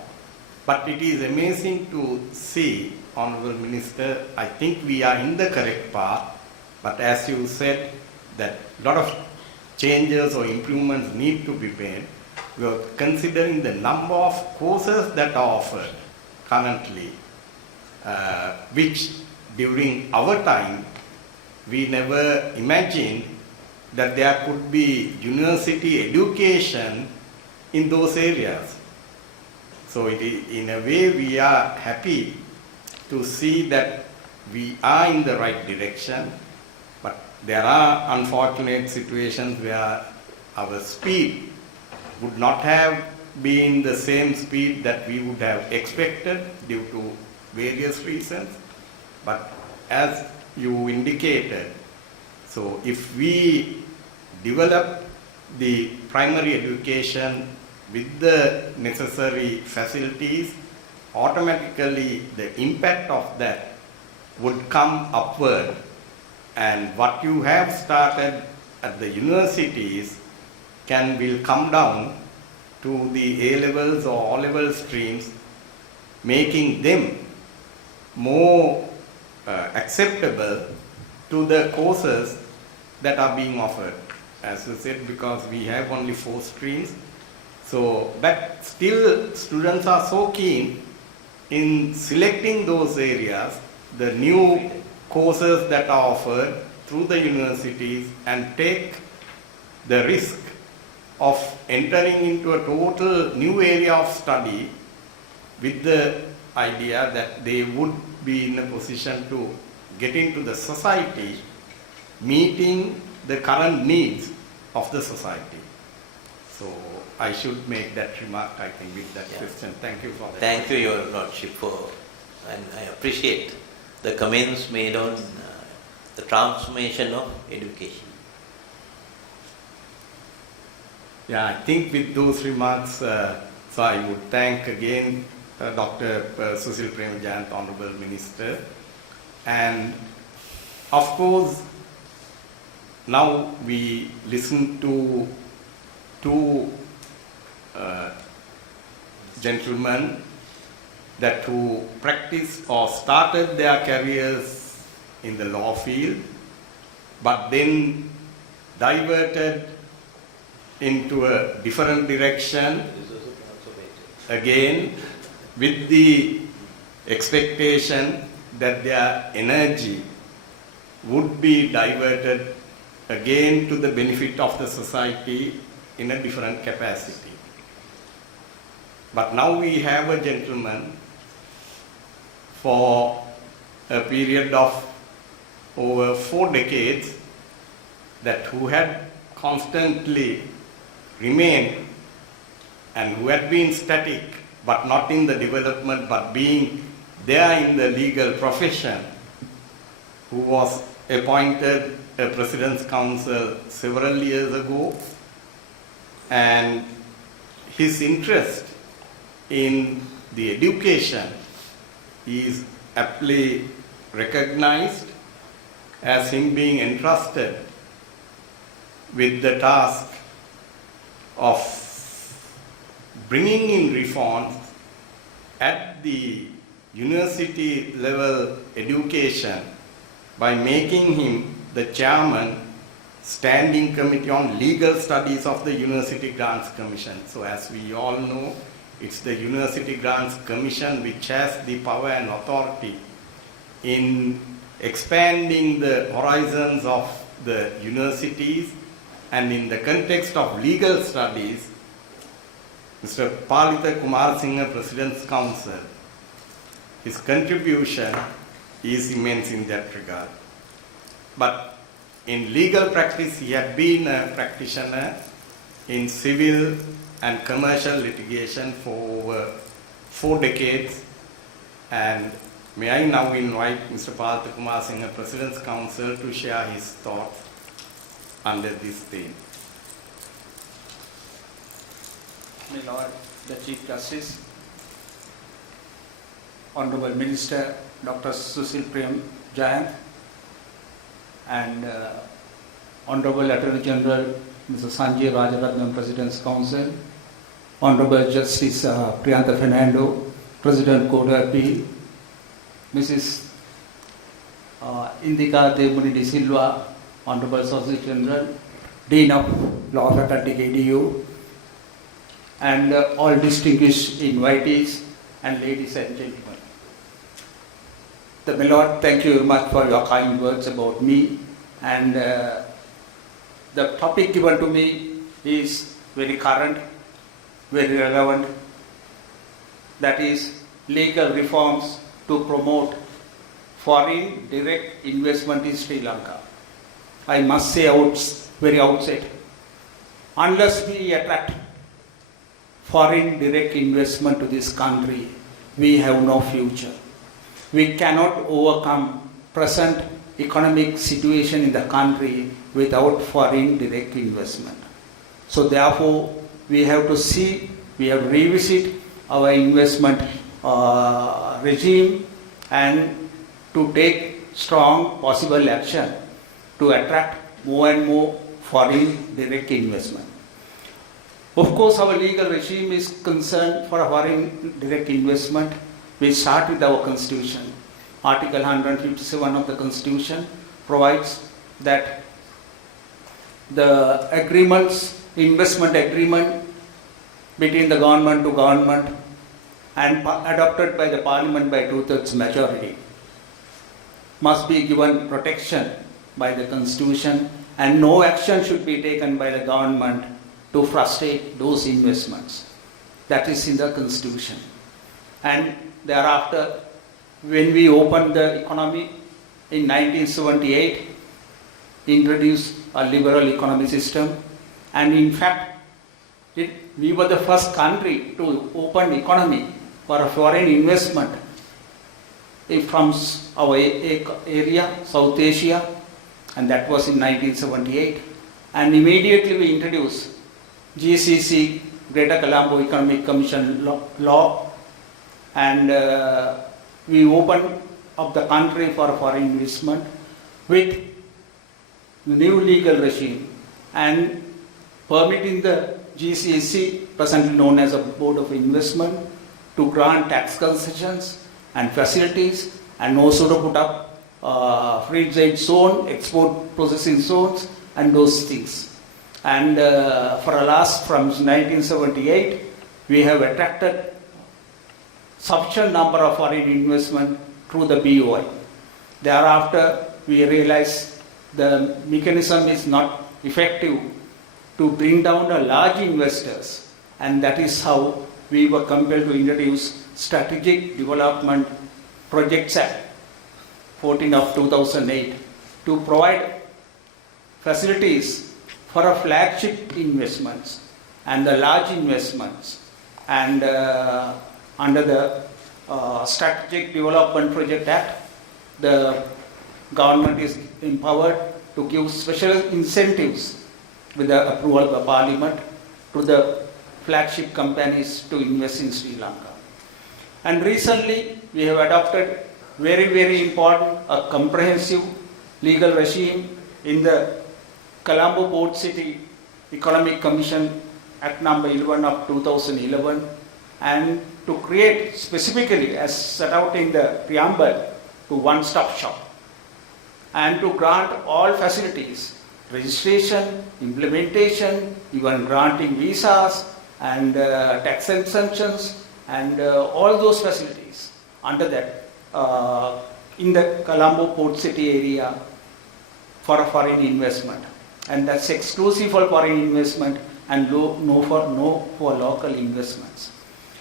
But it is amazing to see, Honorable Minister, I think we are in the correct path, but as you said, that a lot of changes or improvements need to be made. We are considering the number of courses that are offered currently, which during our time, we never imagined that there could be university education in those areas. So in a way, we are happy to see that we are in the right direction, but there are unfortunate situations where our speed would not have been the same speed that we would have expected due to various reasons. But as you indicated, so if we develop the primary education with the necessary facilities, automatically the impact of that would come upward, and what you have started at the universities will come down to the A-levels or O-level streams, making them more acceptable to the courses that are being offered. As you said, because we have only 4 streams. So, but still students are so keen in selecting those areas, the new courses that are offered through the universities, and take the risk of entering into a total new area of study with the idea that they would be in a position to get into the society meeting the current needs of the society. So I should make that remark, I think, with that question. Thank you for that. Thank you, Your Lordship, and I appreciate the comments made on the transformation of education. Yeah, I think with those remarks, so I would thank again Dr. Susil Premajayantha, Honorable Minister. And of course, now we listen to 2 gentlemen that who practiced or started their careers in the law field, but then diverted into a different direction, again with the expectation that their energy would be diverted again to the benefit of the society in a different capacity. But now we have a gentleman for a period of over 4 decades that who had constantly remained and who had been static, but not in the development, but being there in the legal profession, who was appointed a President's Council several years ago, and his interest in the education is aptly recognized as him being entrusted with the task of bringing in reforms at the university level education by making him the chairman Standing Committee on Legal Studies of the University Grants Commission. So as we all know, it's the University Grants Commission which has the power and authority in expanding the horizons of the universities, and in the context of legal studies, Mr. Palitha Kumarasinghe, President's Council, his contribution is immense in that regard. But in legal practice, he had been a practitioner in civil and commercial litigation for over 4 decades. And may I now invite Mr. Palitha Kumarasinghe, President's Council, to share his thoughts under this theme. My Lord, the Chief Justice, Honorable Minister Dr. Susil Premajayantha, and Honorable Attorney General Mr. Sanjay Rajaratnam, President's Council, Honorable Justice Priantha Fernando, President Court of Appeal, Mrs. Indika Devmuni De Silva, Honorable Solicitor General, Dean of Law Faculty KDU, and all distinguished invitees and ladies and gentlemen. My Lord, thank you very much for your kind words about me, and the topic given to me is very current, very relevant, that is legal reforms to promote foreign direct investment in Sri Lanka. I must say very outset, unless we attract foreign direct investment to this country, we have no future. We cannot overcome present economic situation in the country without foreign direct investment. So therefore, we have to revisit our investment regime and to take strong possible action to attract more and more foreign direct investment. Of course, our legal regime is concerned for foreign direct investment. We start with our constitution. Article 157 of the Constitution provides that the agreements, investment agreement between the government to government and adopted by the Parliament by 2/3 majority must be given protection by the Constitution, and no action should be taken by the government to frustrate those investments. That is in the Constitution. And thereafter, when we opened the economy in 1978, introduced a liberal economy system, and in fact, we were the first country to open economy for a foreign investment from our area, South Asia, and that was in 1978. And immediately we introduced GCC, Greater Colombo Economic Commission law, and we opened up the country for foreign investment with the new legal regime and permitting the GCC, presently known as a Board of Investment, to grant tax concessions and facilities, and also to put up free trade zone, export processing zones, and those things. And from 1978, we have attracted sufficient number of foreign investment through the BOI. Thereafter, we realized the mechanism is not effective to bring down the large investors, and that is how we were compelled to introduce Strategic Development Projects Act 14 of 2008 to provide facilities for a flagship investments and the large investments. And under the Strategic Development Project Act, the government is empowered to give special incentives with the approval of the Parliament to the flagship companies to invest in Sri Lanka. And recently we have adopted very important a comprehensive legal regime in the Colombo Port City Economic Commission Act number 11 of 2011, and to create specifically, as set out in the preamble, to one-stop shop and to grant all facilities, registration, implementation, even granting visas and tax exemptions and all those facilities under that in the Colombo Port City area for foreign investment. And that's exclusive for foreign investment and no for local investments.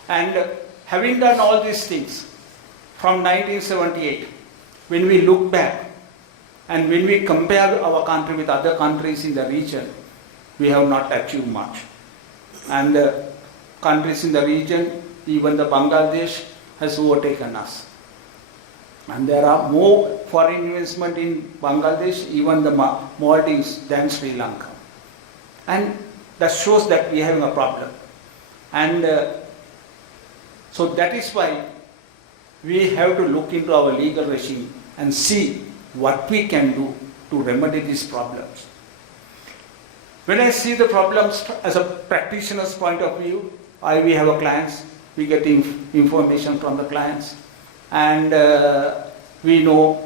And having done all these things from 1978, when we look back and when we compare our country with other countries in the region, we have not achieved much. And the countries in the region, even the Bangladesh has overtaken us. And there are more foreign investment in Bangladesh, even the Maldives, than Sri Lanka. And that shows that we are having a problem. And so that is why we have to look into our legal regime and see what we can do to remedy these problems. When I see the problems as a practitioner's point of view, we have a clients, we get information from the clients, and we know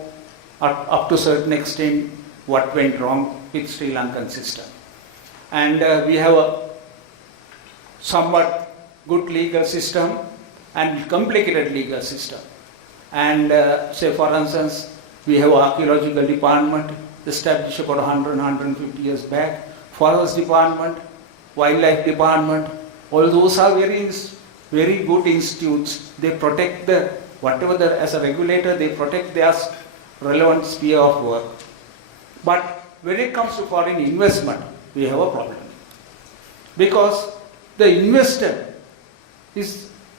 up to a certain extent what went wrong with Sri Lankan system. And we have a somewhat good legal system and complicated legal system. And say for instance, we have archaeological department established about 150 years back, forest department, wildlife department, all those are very good institutes. They protect as a regulator, they protect their relevant sphere of work. But when it comes to foreign investment, we have a problem. Because the investor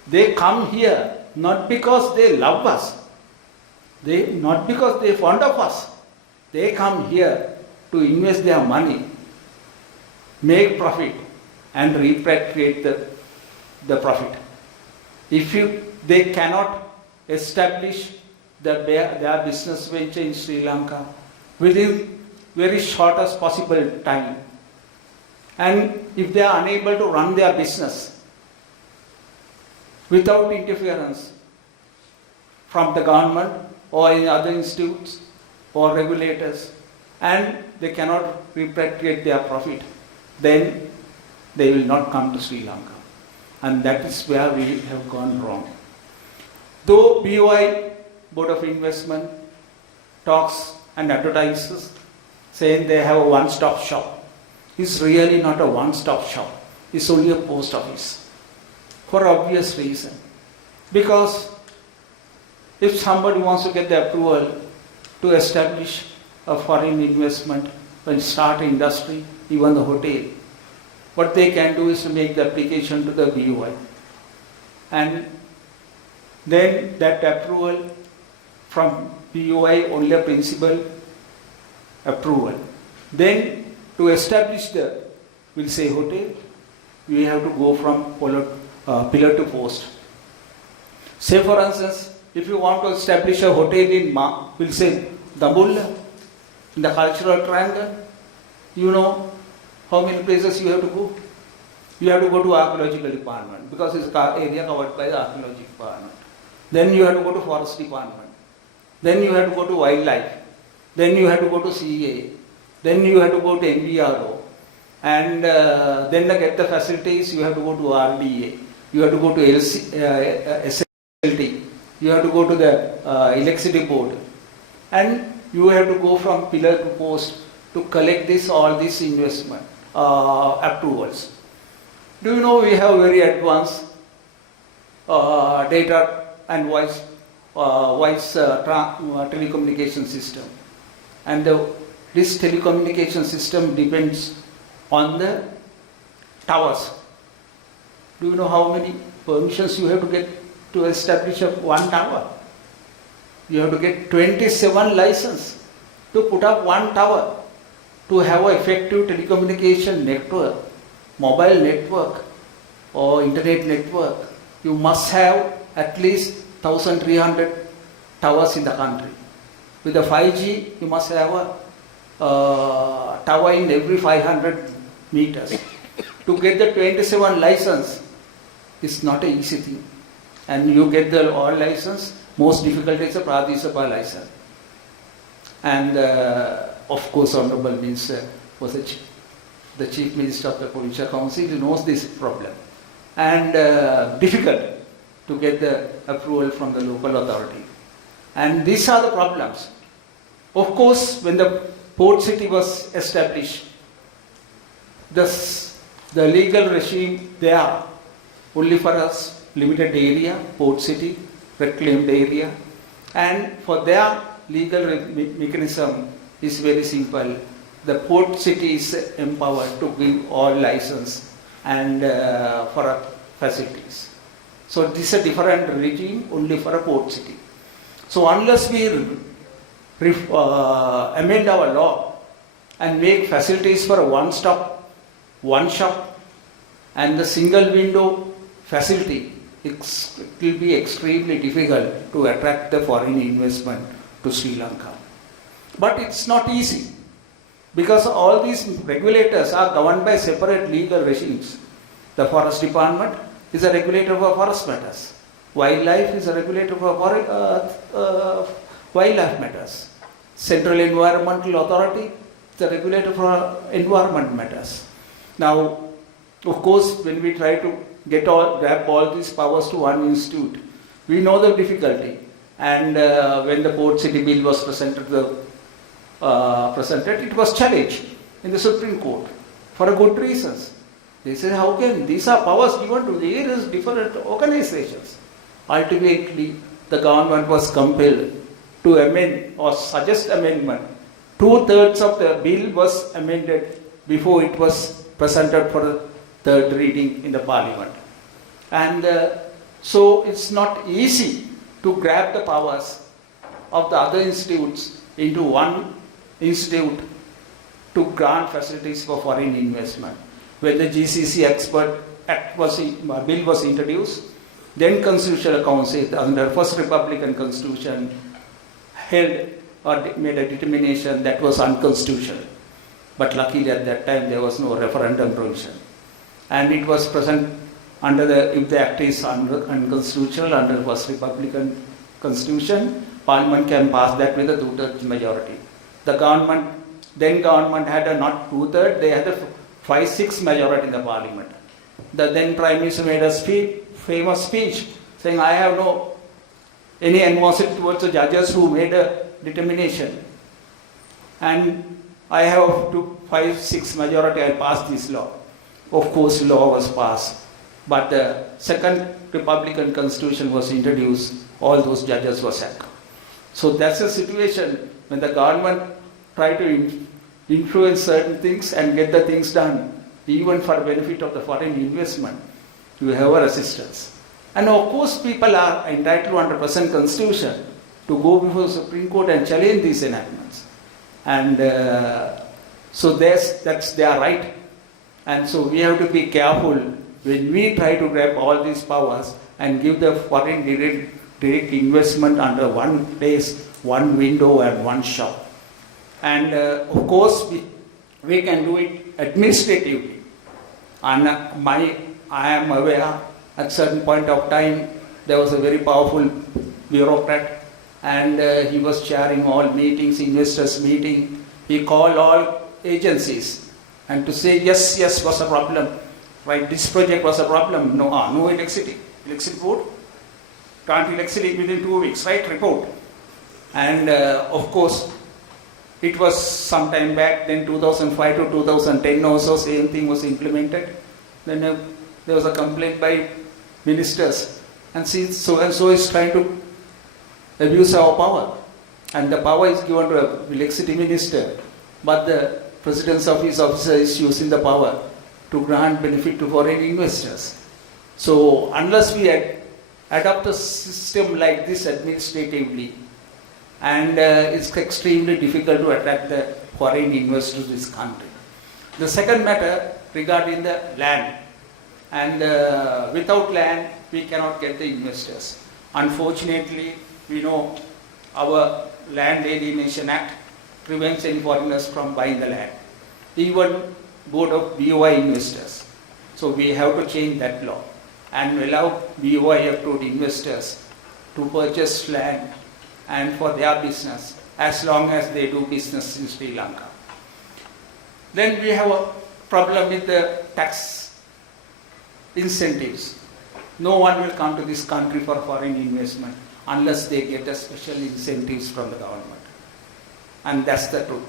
they come here not because they love us, not because they are fond of us. They come here to invest their money, make profit, and repatriate the profit. If they cannot establish their business venture in Sri Lanka within very shortest possible time, and if they are unable to run their business without interference from the government or in other institutes or regulators, and they cannot repatriate their profit, then they will not come to Sri Lanka. And that is where we have gone wrong. Though BOI, Board of Investment, talks and advertises saying they have a one-stop shop, it's really not a one-stop shop. It's only a post office. For obvious reason. Because if somebody wants to get the approval to establish a foreign investment and start industry, even the hotel, what they can do is to make the application to the BOI. And then that approval from BOI, only a principal approval. Then to establish the, we'll say hotel, we have to go from pillar to post. Say for instance, if you want to establish a hotel in we'll say Dambulla, in the cultural triangle, you know how many places you have to go? You have to go to archaeological department because it's an area covered by the archaeology department. Then you have to go to forest department. Then you have to go to wildlife. Then you have to go to CA. Then you have to go to MBRO. And then to get the facilities, you have to go to RDA. You have to go to SLT. You have to go to the electricity board. And you have to go from pillar to post to collect all these investment approvals. Do you know we have very advanced data and voice telecommunication system. And this telecommunication system depends on the towers. Do you know how many permissions you have to get to establish one tower? You have to get 27 licenses to put up one tower, to have an effective telecommunication network, mobile network or internet network. You must have at least 1,300 towers in the country. With the 5G, you must have a tower in every 500 meters. To get the 27 license is not an easy thing. And you get the all license, most difficult is the Pradesh Sabha license. And of course, Honorable Minister was the Chief Minister of the Provincial Council, he knows this problem. And difficult to get the approval from the local authority. And these are the problems. Of course, when the port city was established, the legal regime there only for us limited area, port city, reclaimed area, and for their legal mechanism is very simple. The port city is empowered to give all license and for facilities. So this is a different regime only for a port city. So unless we amend our law and make facilities for a one-stop, one-shop and the single window facility, it will be extremely difficult to attract the foreign investment to Sri Lanka. But it's not easy because all these regulators are governed by separate legal regimes. The Forest Department is a regulator for forest matters. Wildlife is a regulator for wildlife matters. Central Environmental Authority is a regulator for environment matters. Now, of course, when we try to grab all these powers to one institute, we know the difficulty. And when the Port City Bill was presented, it was challenged in the Supreme Court for good reasons. They said, how can these are powers given to various different organizations? Ultimately, the government was compelled to amend or suggest amendment. 2/3 of the bill was amended before it was presented for the third reading in the Parliament. And so it's not easy to grab the powers of the other institutes into one institute to grant facilities for foreign investment. When the GCC bill was introduced, then Constitutional Council under First Republican Constitution held or made a determination that was unconstitutional. But luckily at that time there was no referendum provision. And it was present under if the act is unconstitutional under First Republican Constitution, Parliament can pass that with a 2/3 majority. The then government had a not 2/3, they had a 5/6 majority in the Parliament. The then Prime Minister made a famous speech saying, I have no any animosity towards the judges who made a determination. And I have to 5/6 majority, I passed this law. Of course, law was passed. But the second Republican Constitution was introduced, all those judges were sacked. So that's a situation when the government try to influence certain things and get the things done, even for benefit of the foreign investment, you have a resistance. And of course, people are entitled under present Constitution to go before the Supreme Court and challenge these enactments. And so that's their right. And so we have to be careful when we try to grab all these powers and give the foreign direct investment under one place, one window and one shop. And of course, we can do it administratively. And I am aware at certain point of time, there was a very powerful bureaucrat and he was chairing all meetings, investors meeting. He called all agencies and to say, yes, was a problem. Right, this project was a problem. No electricity. Electricity board can't electricity within 2 weeks, right? Report. And of course, it was some time back, then 2005 to 2010 also, same thing was implemented. Then there was a complaint by ministers, and so is trying to abuse our power. And the power is given to a electricity minister, but the President's office officer is using the power to grant benefit to foreign investors. So unless we adopt a system like this administratively, and it's extremely difficult to attract the foreign investors to this country. The second matter regarding the land, and without land we cannot get the investors. Unfortunately, we know our Land Alienation Act prevents any foreigners from buying the land, even board of BOI investors. So we have to change that law and allow BOI approved investors to purchase land and for their business as long as they do business in Sri Lanka. Then we have a problem with the tax incentives. No one will come to this country for foreign investment unless they get the special incentives from the government. And that's the truth.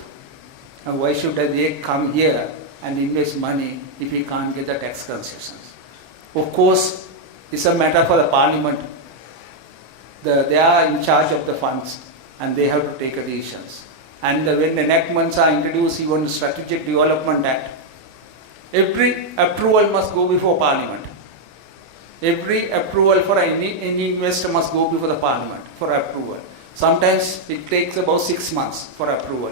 And why should they come here and invest money if we can't get the tax concessions? Of course, it's a matter for the Parliament. They are in charge of the funds and they have to take decisions. And when enactments are introduced, even Strategic Development Act, every approval must go before Parliament. Every approval for any investor must go before the Parliament for approval. Sometimes it takes about 6 months for approval.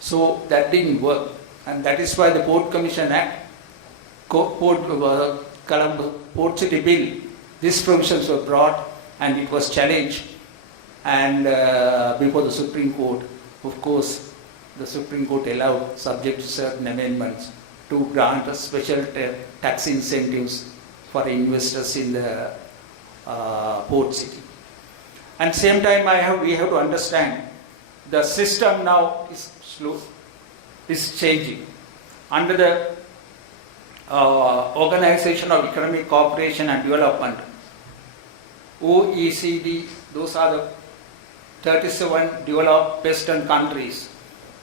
So that didn't work. And that is why the Port Commission Act, Port City Bill, these provisions were brought and it was challenged and before the Supreme Court. Of course, the Supreme Court allowed, subject to certain amendments, to grant a special tax incentives for investors in the port city. And same time, we have to understand the system now is changing. Under the Organization of Economic Cooperation and Development, OECD, those are the 37 developed Western countries.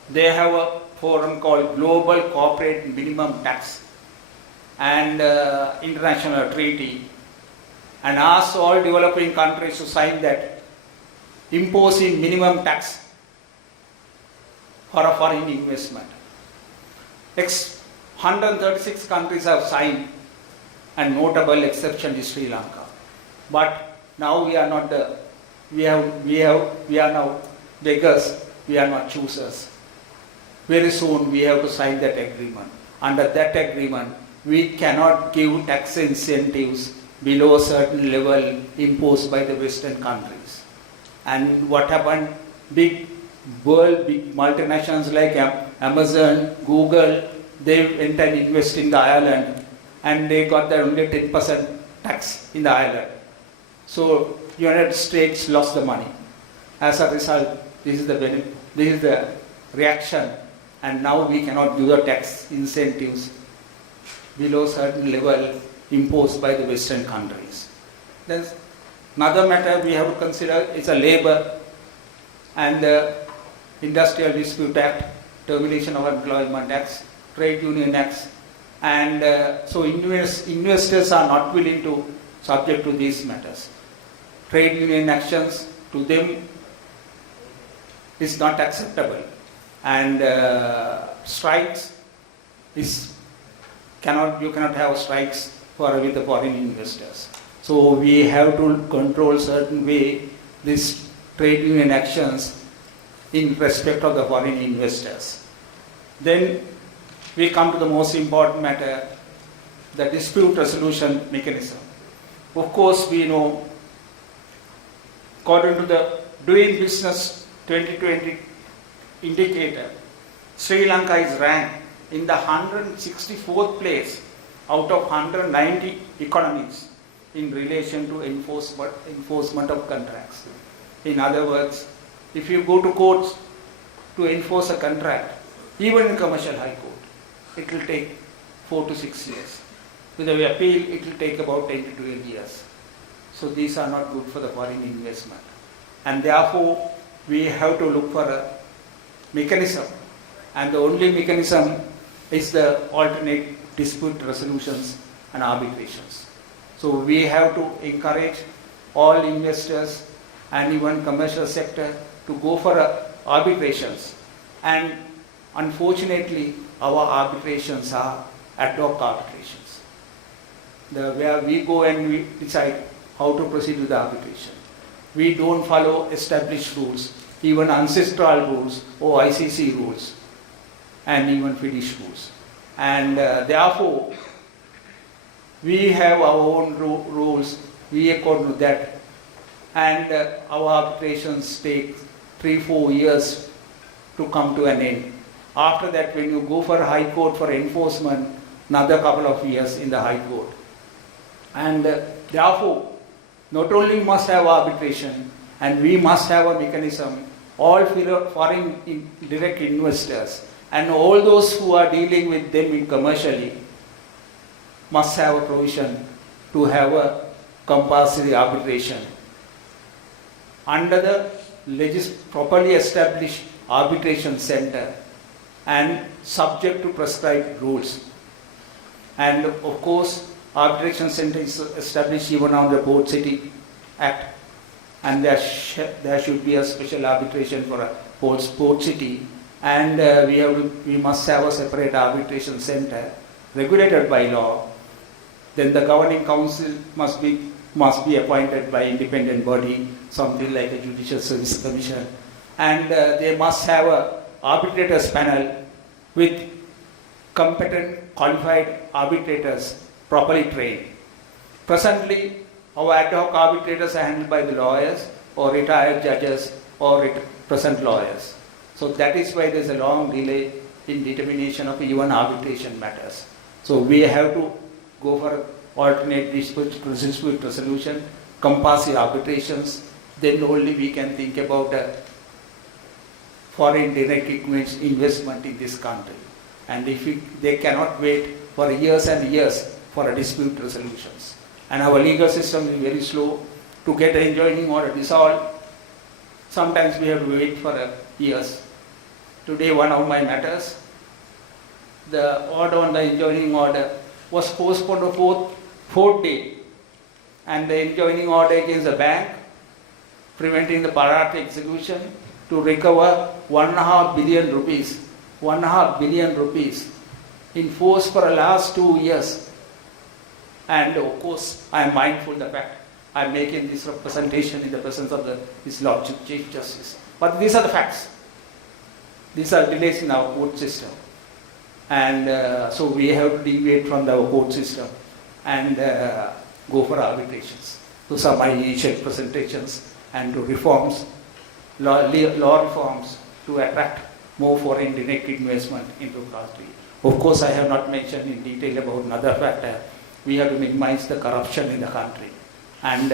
They have a forum called Global Corporate Minimum Tax and international treaty, and ask all developing countries to sign that, imposing minimum tax for a foreign investment. 136 countries have signed, and notable exception is Sri Lanka. But now we are not we are now beggars, we are not choosers. Very soon we have to sign that agreement. Under that agreement, we cannot give tax incentives below a certain level imposed by the Western countries. And what happened? Big multinationals like Amazon, Google, they went and invested in the island and they got their only 10% tax in the island. So United States lost the money. As a result, this is the reaction, and now we cannot give the tax incentives below certain level imposed by the Western countries. Then another matter we have to consider is a labor and the Industrial Dispute Act, Termination of Employment Acts, Trade Union Acts, and so investors are not willing to subject to these matters. Trade union actions to them is not acceptable, and strikes you cannot have strikes with the foreign investors. So we have to control certain way these trade union actions in respect of the foreign investors. Then we come to the most important matter, the dispute resolution mechanism. Of course, we know, according to the Doing Business 2020 indicator, Sri Lanka is ranked in the 164th place out of 190 economies in relation to enforcement of contracts. In other words, if you go to courts to enforce a contract, even in commercial high court, it will take 4 to 6 years. With the appeal, it will take about 10 to 12 years. So these are not good for the foreign investment. And therefore, we have to look for a mechanism. And the only mechanism is the alternate dispute resolutions and arbitrations. So we have to encourage all investors and even commercial sector to go for arbitrations. And unfortunately, our arbitrations are ad hoc arbitrations, where we go and we decide how to proceed with the arbitration. We don't follow established rules, even ancestral rules or ICC rules, and even Finnish rules. And therefore, we have our own rules, we accord to that, and our arbitrations take 3-4 years to come to an end. After that, when you go for a high court for enforcement, another couple of years in the high court. And therefore, not only must have arbitration, and we must have a mechanism, all foreign direct investors and all those who are dealing with them commercially must have a provision to have a compulsory arbitration under the properly established arbitration center and subject to prescribed rules. And of course, arbitration center is established even on the Port City Act, and there should be a special arbitration for a port city, and we must have a separate arbitration center regulated by law. Then the governing council must be appointed by independent body, something like a Judicial Service Commission, and they must have a arbitrators panel with competent, qualified arbitrators properly trained. Presently, our ad hoc arbitrators are handled by the lawyers or retired judges or present lawyers. So that is why there is a long delay in determination of even arbitration matters. So we have to go for alternate dispute resolution, compulsory arbitrations, then only we can think about foreign direct investment in this country. And if they cannot wait for years and years for a dispute resolutions. And our legal system is very slow to get an enjoining order dissolved. Sometimes we have to wait for years. Today, one of my matters, the order on the enjoining order was postponed to fourth day, and the enjoining order against the bank preventing the priority execution to recover 1.5 billion rupees, 1.5 billion rupees in force for the last 2 years. And of course, I am mindful of the fact I am making this representation in the presence of His Lordship Chief Justice. But these are the facts. These are delays in our court system. And so we have to deviate from our court system and go for arbitrations. Those are my initial presentations, and to reforms, law reforms to attract more foreign direct investment into the country. Of course, I have not mentioned in detail about another factor. We have to minimize the corruption in the country. And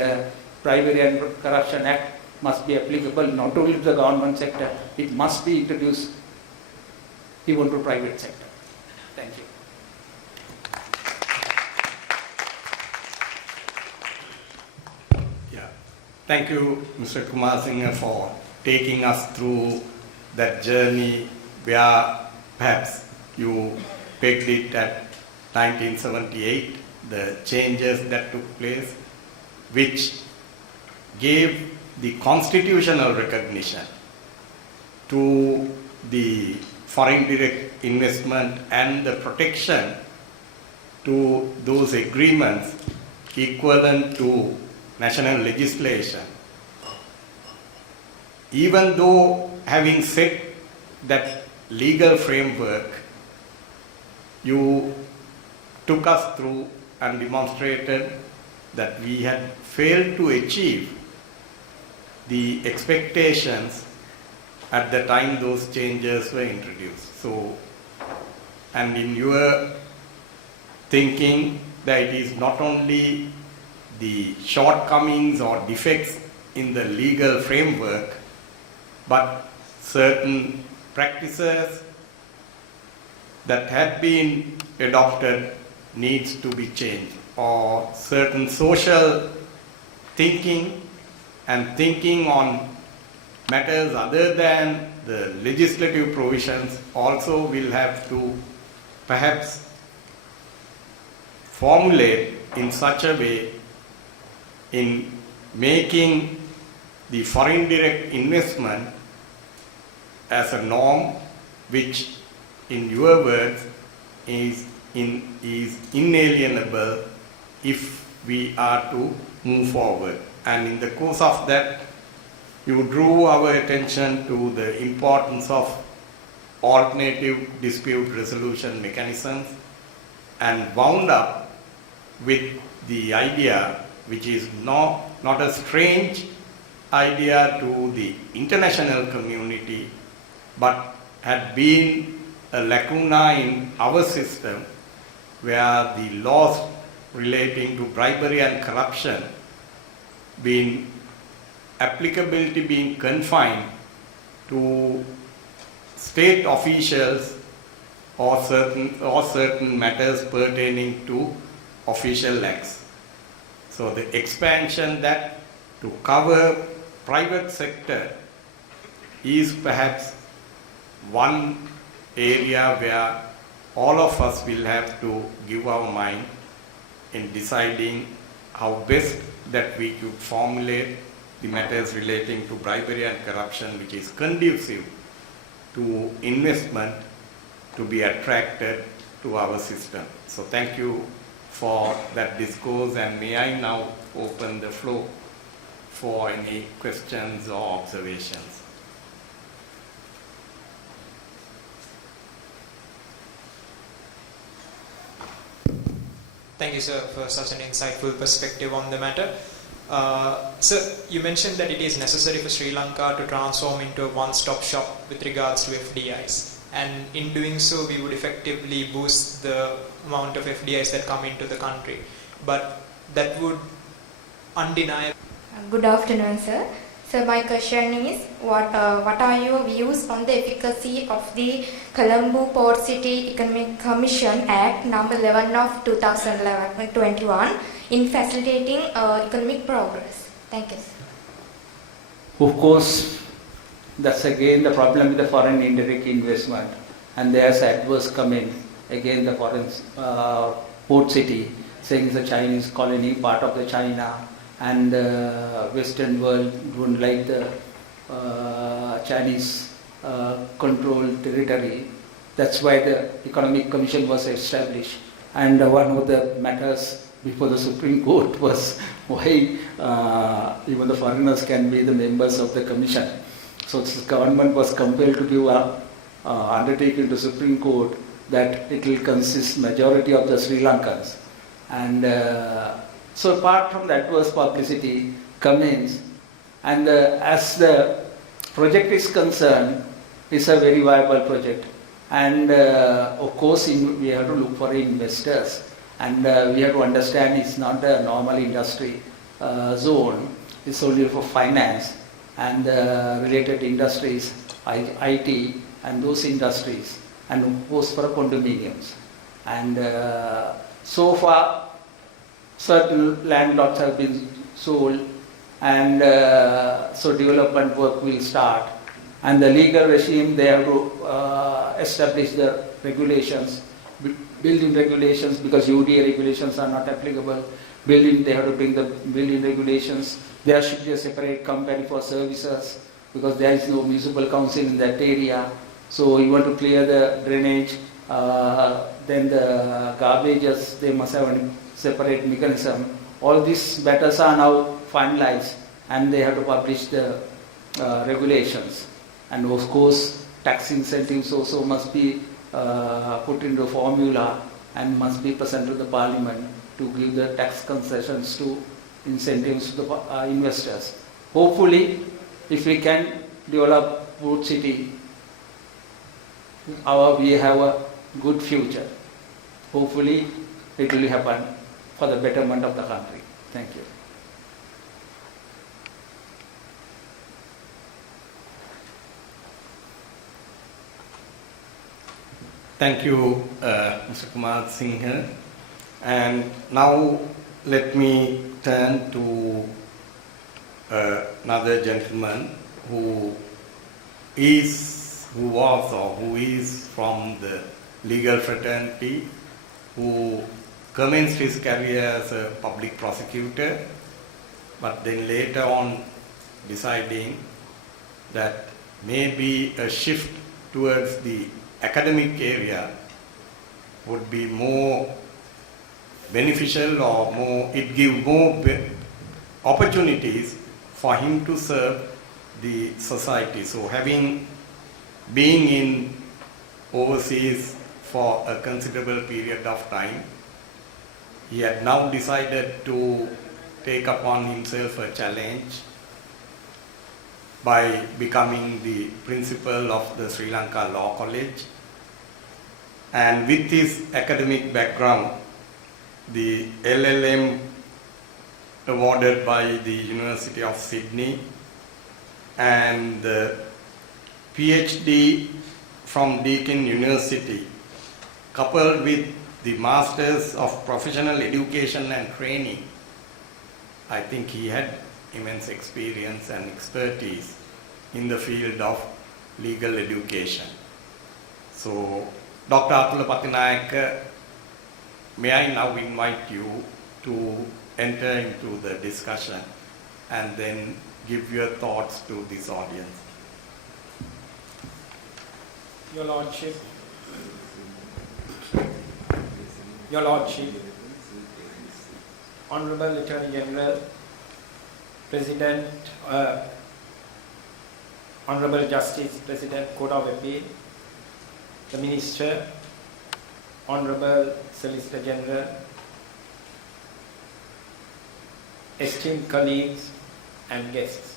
Bribery and Corruption Act must be applicable not only to the government sector, it must be introduced even to private sector. Thank you. Yeah. Thank you, Mr. Kumarasinghe, for taking us through that journey where perhaps you pegged it at 1978, the changes that took place, which gave the constitutional recognition to the foreign direct investment and the protection to those agreements equivalent to national legislation. Even though having set that legal framework, you took us through and demonstrated that we had failed to achieve the expectations at the time those changes were introduced. So, and in your thinking that it is not only the shortcomings or defects in the legal framework, but certain practices that had been adopted needs to be changed, or certain social thinking and thinking on matters other than the legislative provisions also will have to perhaps formulate in such a way in making the foreign direct investment as a norm which, in your words, is inalienable if we are to move forward. And in the course of that, you drew our attention to the importance of alternative dispute resolution mechanisms and wound up with the idea, which is not a strange idea to the international community, but had been a lacuna in our system where the laws relating to bribery and corruption applicability being confined to state officials or certain matters pertaining to official acts. So the expansion that to cover private sector is perhaps one area where all of us will have to give our mind in deciding how best that we could formulate the matters relating to bribery and corruption, which is conducive to investment to be attracted to our system. So thank you for that discourse, and may I now open the floor for any questions or observations. Thank you, sir, for such an insightful perspective on the matter. Sir, you mentioned that it is necessary for Sri Lanka to transform into a one-stop shop with regards to FDIs. And in doing so, we would effectively boost the amount of FDIs that come into the country. But that would undeniably... Good afternoon, sir. So my question is, what are your views on the efficacy of the Colombo Port City Economic Commission Act number 11 of 2021 in facilitating economic progress? Thank you, sir. Of course, that's again the problem with the foreign indirect investment, and there's adverse comment again the foreign port city saying it's a Chinese colony, part of the China, and the Western world don't like the Chinese controlled territory. That's why the Economic Commission was established. And one of the matters before the Supreme Court was why even the foreigners can be the members of the Commission. So the government was compelled to give a undertaking to Supreme Court that it will consist majority of the Sri Lankans. And so apart from the adverse publicity comments, and as the project is concerned, it's a very viable project. And of course, we have to look for investors. And we have to understand it's not a normal industry zone. It's only for finance. and related industries, IT and those industries, and of course for condominiums. And so far certain land lots have been sold, and so development work will start. And the legal regime, they have to establish the regulations, building regulations, because UDA regulations are not applicable. Building, they have to bring the building regulations. There should be a separate company for services, because there is no municipal council in that area. So you want to clear the drainage, then the garbages, they must have a separate mechanism. All these matters are now finalized, and they have to publish the regulations. And of course, tax incentives also must be put into formula and must be presented to the parliament to give the tax concessions to incentives to the investors. Hopefully, if we can develop Port City, we have a good future. Hopefully, it will happen for the betterment of the country. Thank you. Thank you, Mr. Kumarasinghe. And now let me turn to another gentleman who was or who is from the legal fraternity, who commenced his career as a public prosecutor, but then later on deciding that maybe a shift towards the academic area would be more beneficial, or it give more opportunities for him to serve the society. So having been in overseas for a considerable period of time, he had now decided to take upon himself a challenge by becoming the principal of the Sri Lanka Law College. And with his academic background, the LLM awarded by the University of Sydney and the PhD from Deakin University, coupled with the Masters of Professional Education and Training, I think he had immense experience and expertise in the field of legal education. So, Dr. Athula Pathinayake, may I now invite you to enter into the discussion and then give your thoughts to this audience. Your Lordship, Your Lordship, Honorable Attorney General, President, Honorable Justice, President, Court of Appeal, the Minister, Honorable Solicitor General, esteemed colleagues and guests.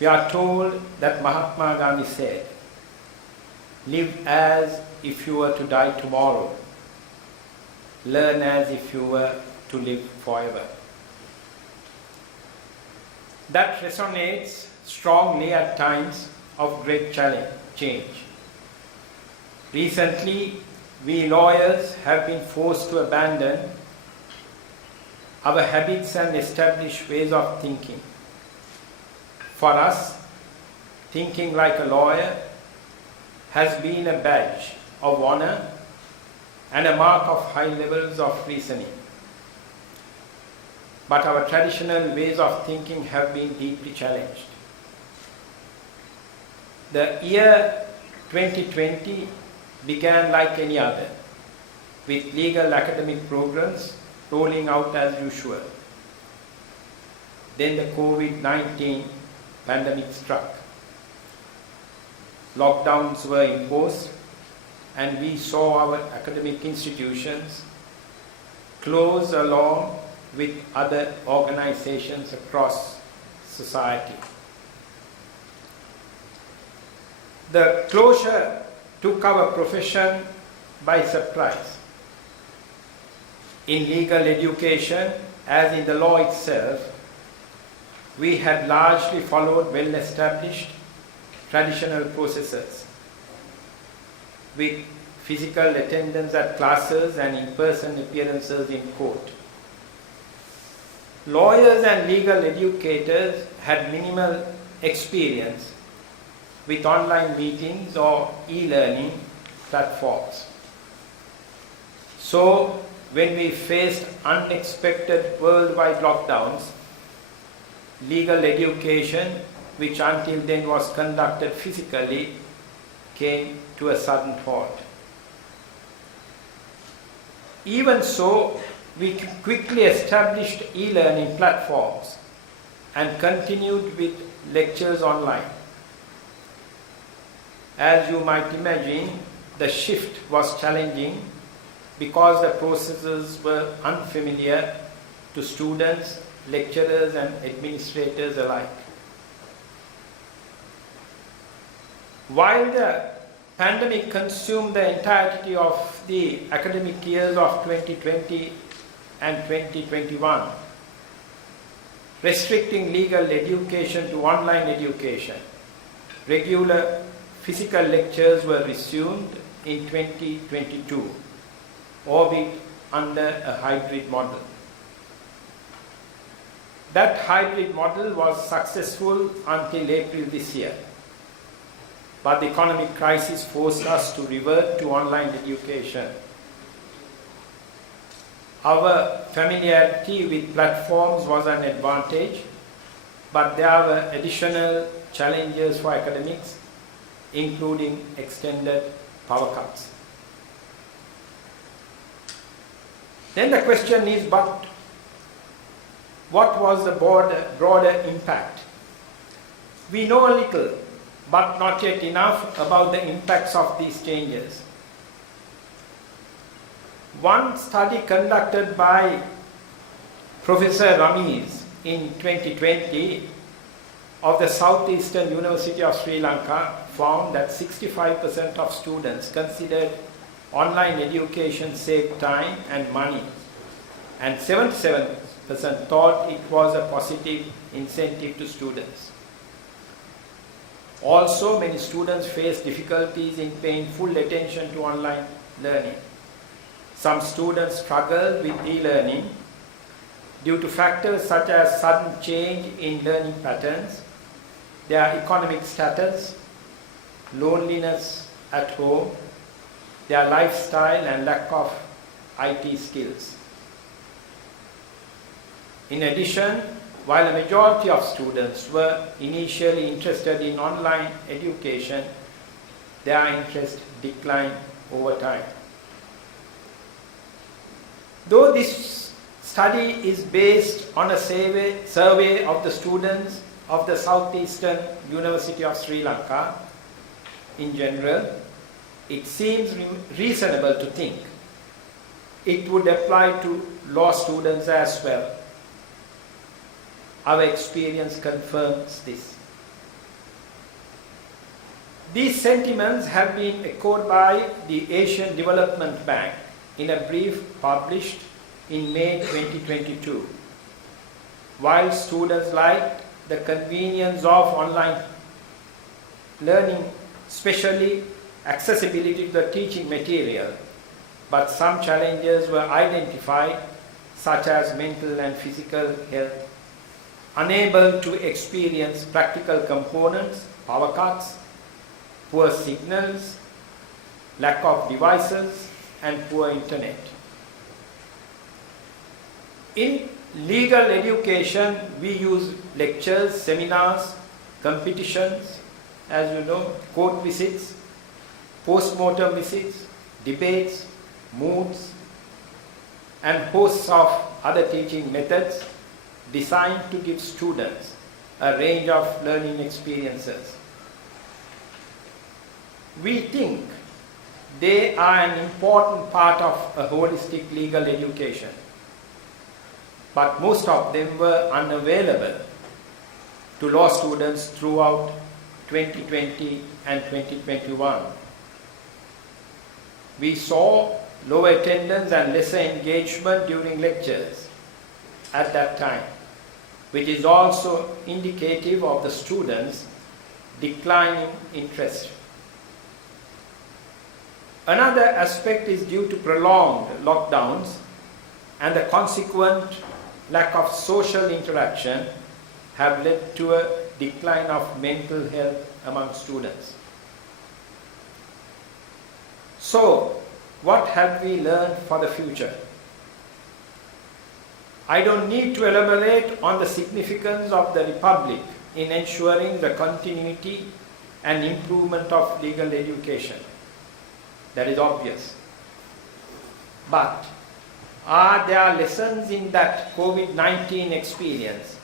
We are told that Mahatma Gandhi said, "Live as if you were to die tomorrow. Learn as if you were to live forever." That resonates strongly at times of great change. Recently, we lawyers have been forced to abandon our habits and established ways of thinking. For us, thinking like a lawyer has been a badge of honor and a mark of high levels of reasoning. But our traditional ways of thinking have been deeply challenged. The year 2020 began like any other, with legal academic programs rolling out as usual. Then the COVID-19 pandemic struck. Lockdowns were imposed, and we saw our academic institutions close along with other organizations across society. The closure took our profession by surprise. In legal education, as in the law itself, we had largely followed well-established traditional processes with physical attendance at classes and in-person appearances in court. Lawyers and legal educators had minimal experience with online meetings or e-learning platforms. So, when we faced unexpected worldwide lockdowns, legal education, which until then was conducted physically, came to a sudden halt. Even so, we quickly established e-learning platforms and continued with lectures online. As you might imagine, the shift was challenging because the processes were unfamiliar to students, lecturers and administrators alike. While the pandemic consumed the entirety of the academic years of 2020 and 2021, restricting legal education to online education, regular physical lectures were resumed in 2022, albeit under a hybrid model. That hybrid model was successful until April this year, but the economic crisis forced us to revert to online education. Our familiarity with platforms was an advantage, but there were additional challenges for academics, including extended power cuts. Then the question is, but what was the broader impact? We know a little, but not yet enough about the impacts of these changes. One study conducted by Professor Rameez in 2020 of the Southeastern University of Sri Lanka found that 65% of students considered online education saved time and money, and 77% thought it was a positive incentive to students. Also, many students face difficulties in paying full attention to online learning. Some students struggle with e-learning due to factors such as sudden change in learning patterns, their economic status, loneliness at home, their lifestyle and lack of IT skills. In addition, while a majority of students were initially interested in online education, their interest declined over time. Though this study is based on a survey of the students of the Southeastern University of Sri Lanka in general, it seems reasonable to think it would apply to law students as well. Our experience confirms this. These sentiments have been echoed by the Asian Development Bank in a brief published in May 2022. While students liked the convenience of online learning, especially accessibility to the teaching material, but some challenges were identified, such as mental and physical health, unable to experience practical components, power cuts, poor signals, lack of devices, and poor internet. In legal education, we use lectures, seminars, competitions, as you know, court visits, post-mortem visits, debates, moods, and hosts of other teaching methods designed to give students a range of learning experiences. We think they are an important part of a holistic legal education, but most of them were unavailable to law students throughout 2020 and 2021. We saw low attendance and lesser engagement during lectures at that time, which is also indicative of the students' declining interest. Another aspect is due to prolonged lockdowns and the consequent lack of social interaction have led to a decline of mental health among students. So, what have we learned for the future? I don't need to elaborate on the significance of the Republic in ensuring the continuity and improvement of legal education. That is obvious. But are there lessons in that COVID-19 experience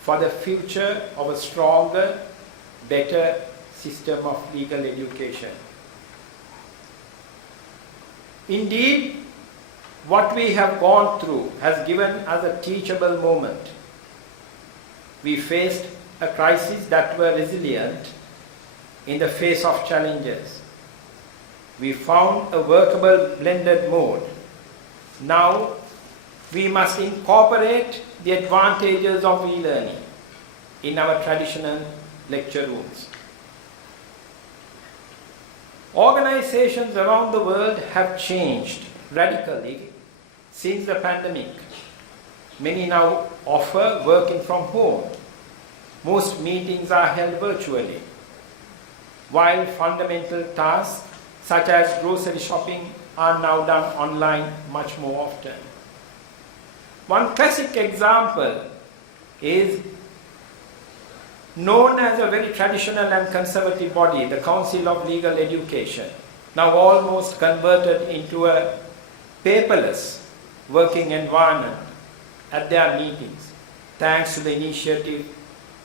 for the future of a stronger, better system of legal education? Indeed, what we have gone through has given us a teachable moment. We faced a crisis that were resilient in the face of challenges. We found a workable blended mode. Now, we must incorporate the advantages of e-learning in our traditional lecture rooms. Organizations around the world have changed radically since the pandemic. Many now offer working from home. Most meetings are held virtually, while fundamental tasks such as grocery shopping are now done online much more often. One classic example is known as a very traditional and conservative body, the Council of Legal Education, now almost converted into a paperless working environment at their meetings, thanks to the initiative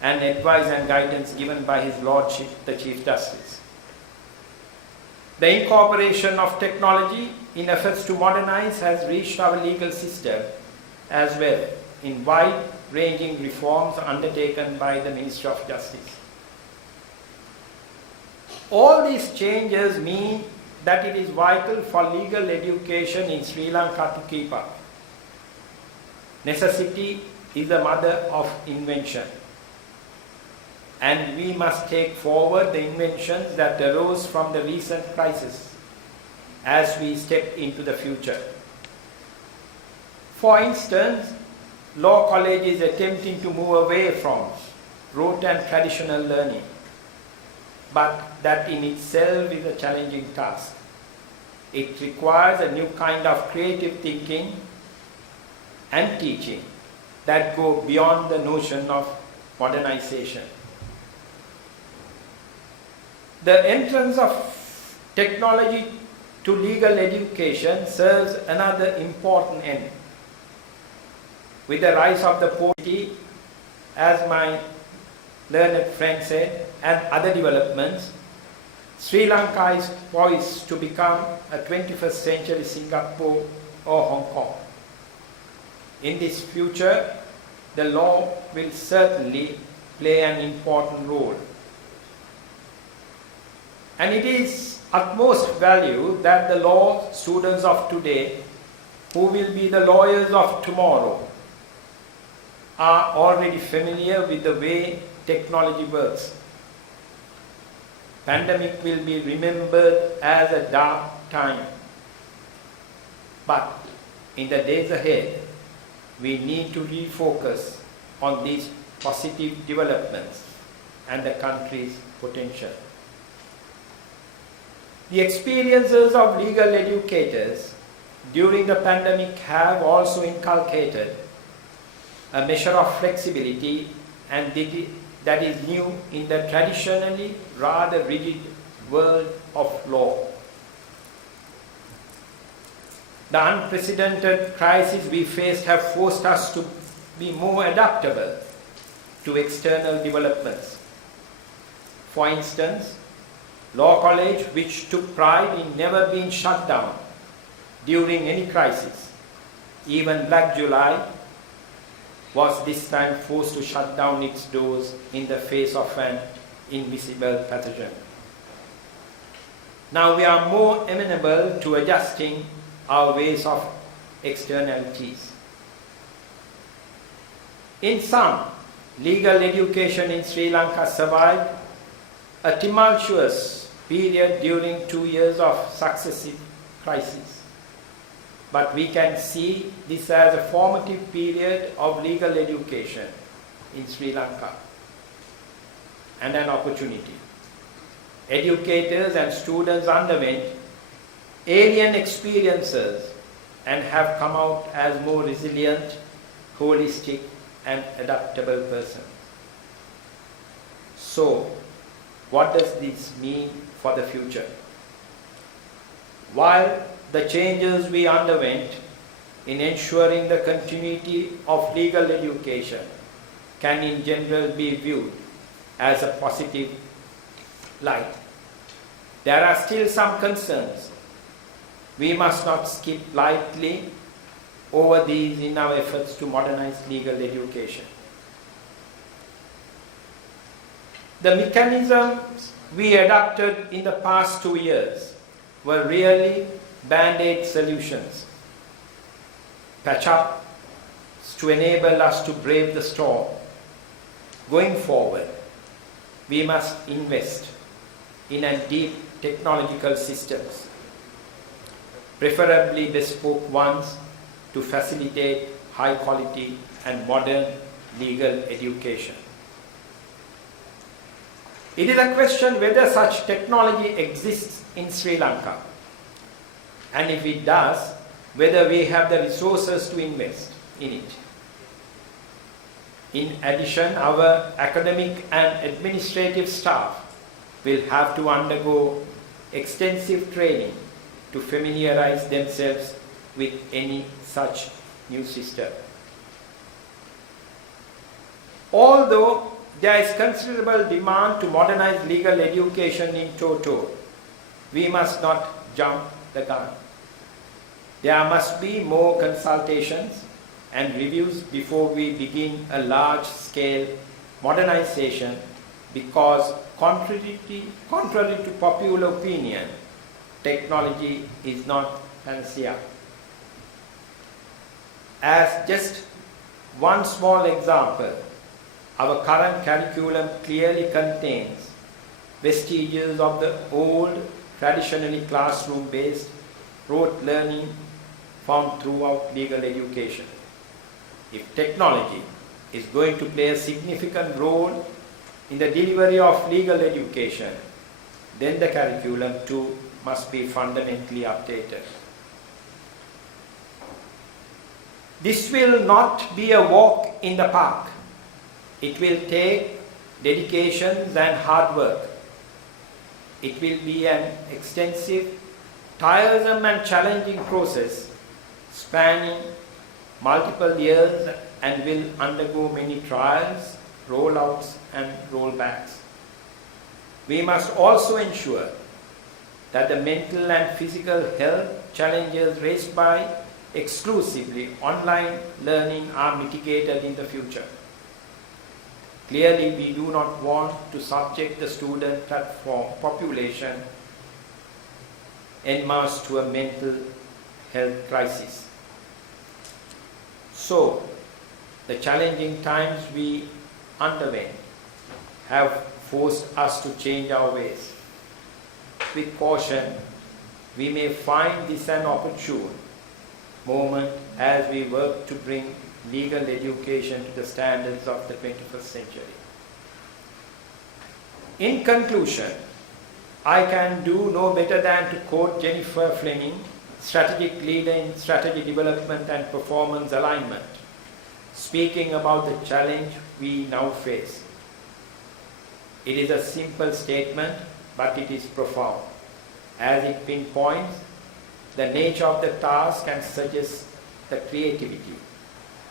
and advice and guidance given by His Lordship, the Chief Justice. The incorporation of technology in efforts to modernize has reached our legal system as well, in wide-ranging reforms undertaken by the Ministry of Justice. All these changes mean that it is vital for legal education in Sri Lanka to keep up. Necessity is the mother of invention, and we must take forward the inventions that arose from the recent crisis as we step into the future. For instance, law college is attempting to move away from rote and traditional learning, but that in itself is a challenging task. It requires a new kind of creative thinking and teaching that go beyond the notion of modernization. The entrance of technology to legal education serves another important end. With the rise of the poverty, as my learned friend said, and other developments, Sri Lanka is poised to become a 21st century Singapore or Hong Kong. In this future, the law will certainly play an important role. And it is utmost value that the law students of today, who will be the lawyers of tomorrow, are already familiar with the way technology works. Pandemic will be remembered as a dark time. But in the days ahead, we need to refocus on these positive developments and the country's potential. The experiences of legal educators during the pandemic have also inculcated a measure of flexibility and that is new in the traditionally rather rigid world of law. The unprecedented crises we faced have forced us to be more adaptable to external developments. For instance, Law College, which took pride in never being shut down during any crisis, even Black July, was this time forced to shut down its doors in the face of an invisible pathogen. Now we are more amenable to adjusting our ways of externalities. In sum, legal education in Sri Lanka survived a tumultuous period during 2 years of successive crises. But we can see this as a formative period of legal education in Sri Lanka and an opportunity. Educators and students underwent alien experiences and have come out as more resilient, holistic and adaptable persons. So, what does this mean for the future? While the changes we underwent in ensuring the continuity of legal education can in general be viewed as a positive light, there are still some concerns. We must not skip lightly over these in our efforts to modernize legal education. The mechanisms we adopted in the past 2 years were really band-aid solutions, patch-ups to enable us to brave the storm. Going forward, we must invest in a deep technological systems, preferably bespoke ones, to facilitate high quality and modern legal education. It is a question whether such technology exists in Sri Lanka, and if it does, whether we have the resources to invest in it. In addition, our academic and administrative staff will have to undergo extensive training to familiarize themselves with any such new system. Although there is considerable demand to modernize legal education in toto, we must not jump the gun. There must be more consultations and reviews before we begin a large-scale modernization, because contrary to popular opinion, technology is not panacea. As just one small example, our current curriculum clearly contains vestiges of the old, traditionally classroom-based rote learning found throughout legal education. If technology is going to play a significant role in the delivery of legal education, then the curriculum too must be fundamentally updated. This will not be a walk in the park. It will take dedications and hard work. It will be an extensive, tiresome and challenging process spanning multiple years and will undergo many trials, rollouts and rollbacks. We must also ensure that the mental and physical health challenges raised by exclusively online learning are mitigated in the future. Clearly, we do not want to subject the student population en masse to a mental health crisis. So, the challenging times we underwent have forced us to change our ways. With caution, we may find this an opportune moment as we work to bring legal education to the standards of the 21st century. In conclusion, I can do no better than to quote Jennifer Fleming, strategic leader in strategy development and performance alignment, speaking about the challenge we now face. It is a simple statement, but it is profound, as it pinpoints the nature of the task and suggests the creativity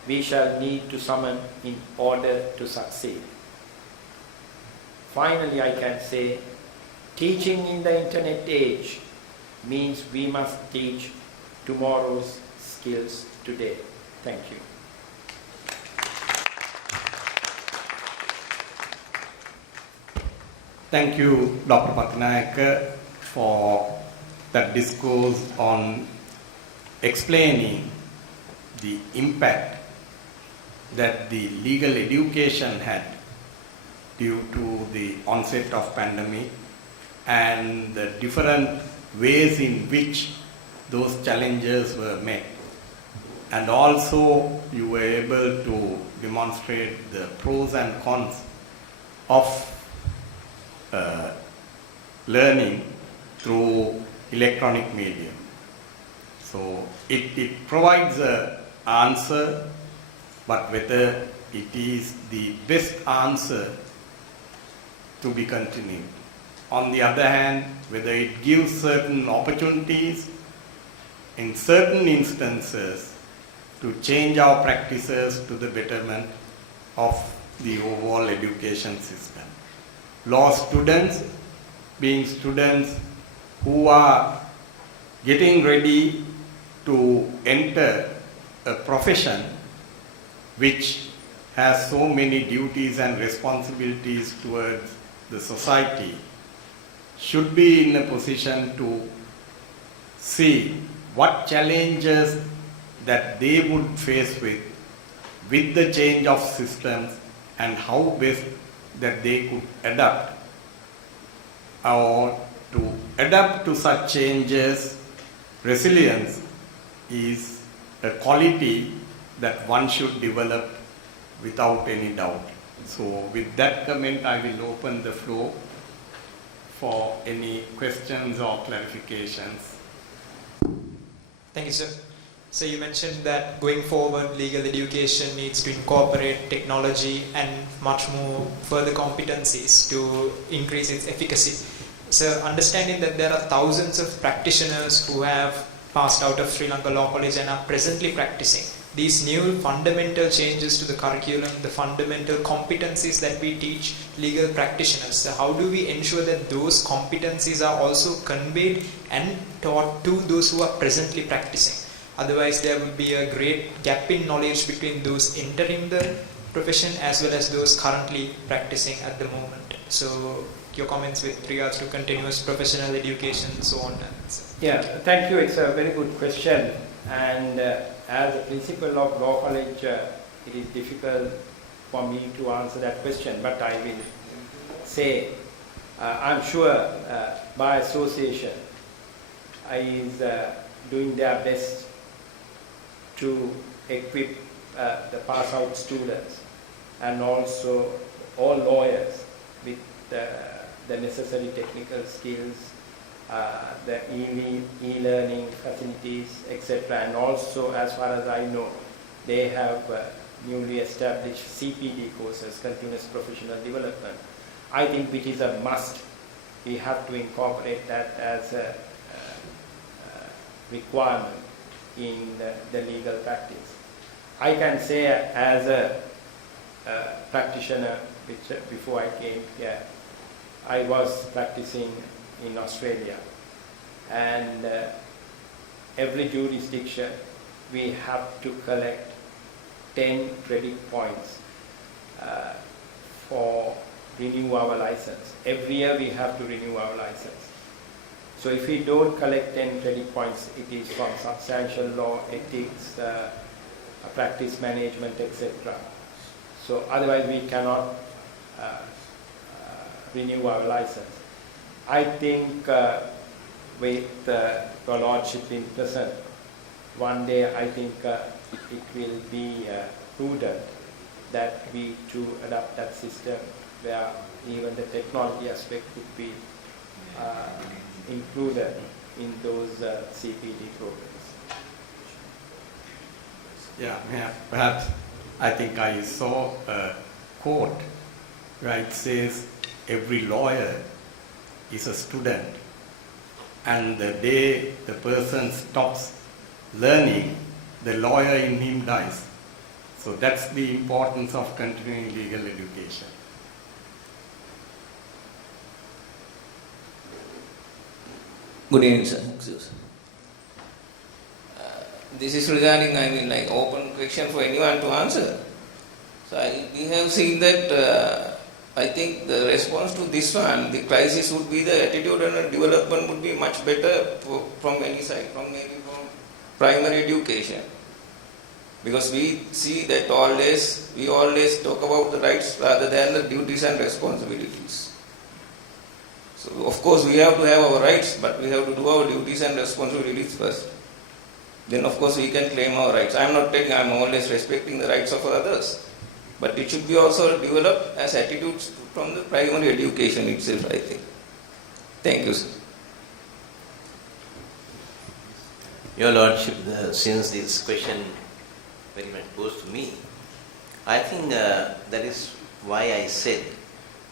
we shall need to summon in order to succeed. Finally, I can say, teaching in the internet age means we must teach tomorrow's skills today. Thank you. Thank you, Dr. Pathinayake, for that discourse on explaining the impact that the legal education had due to the onset of pandemic and the different ways in which those challenges were met. And also you were able to demonstrate the pros and cons of learning through electronic medium. So it provides an answer, but whether it is the best answer to be continued. On the other hand, whether it gives certain opportunities in certain instances to change our practices to the betterment of the overall education system. Law students being students who are getting ready to enter a profession which has so many duties and responsibilities towards the society should be in a position to see what challenges that they would face with the change of systems and how best that they could adapt or to adapt to such changes. Resilience is a quality that one should develop without any doubt. So with that comment, I will open the floor for any questions or clarifications. Thank you, sir. So you mentioned that going forward, legal education needs to incorporate technology and much more further competencies to increase its efficacy. So understanding that there are thousands of practitioners who have passed out of Sri Lanka Law College and are presently practicing, these new fundamental changes to the curriculum, the fundamental competencies that we teach legal practitioners, so how do we ensure that those competencies are also conveyed and taught to those who are presently practicing? Otherwise, there would be a great gap in knowledge between those entering the profession as well as those currently practicing at the moment. So, your comments with regards to continuous professional education, so on. Yeah, thank you. It's a very good question. And as a principal of law college, it is difficult for me to answer that question. But I will say, I'm sure by association is doing their best to equip the pass-out students and also all lawyers with the necessary technical skills, the e-learning facilities, etc. And also, as far as I know, they have newly established CPD courses, continuous professional development. I think which is a must. We have to incorporate that as a requirement in the legal practice. I can say as a practitioner, which before I came here, I was practicing in Australia, and every jurisdiction we have to collect 10 credit points for renew our license. Every year we have to renew our license. So if we don't collect 10 credit points, it is from substantial law, ethics, practice management, etc. So otherwise we cannot renew our license. I think with your Lordship in present, one day I think it will be prudent that we to adopt that system where even the technology aspect could be included in those CPD programs. Yeah, perhaps I think I saw a quote where it says every lawyer is a student, and the day the person stops learning, the lawyer in him dies. So that's the importance of continuing legal education. Good evening, sir. This is regarding, open question for anyone to answer. So we have seen that I think the response to this one, the crisis would be the attitude and development would be much better from any side, from maybe from primary education. Because we see that we always talk about the rights rather than the duties and responsibilities. So of course we have to have our rights, but we have to do our duties and responsibilities first. Then of course we can claim our rights. I am not telling I am always respecting the rights of others, but it should be also developed as attitudes from the primary education itself, I think. Thank you, sir. Your Lordship, since this question very much goes to me, I think that is why I said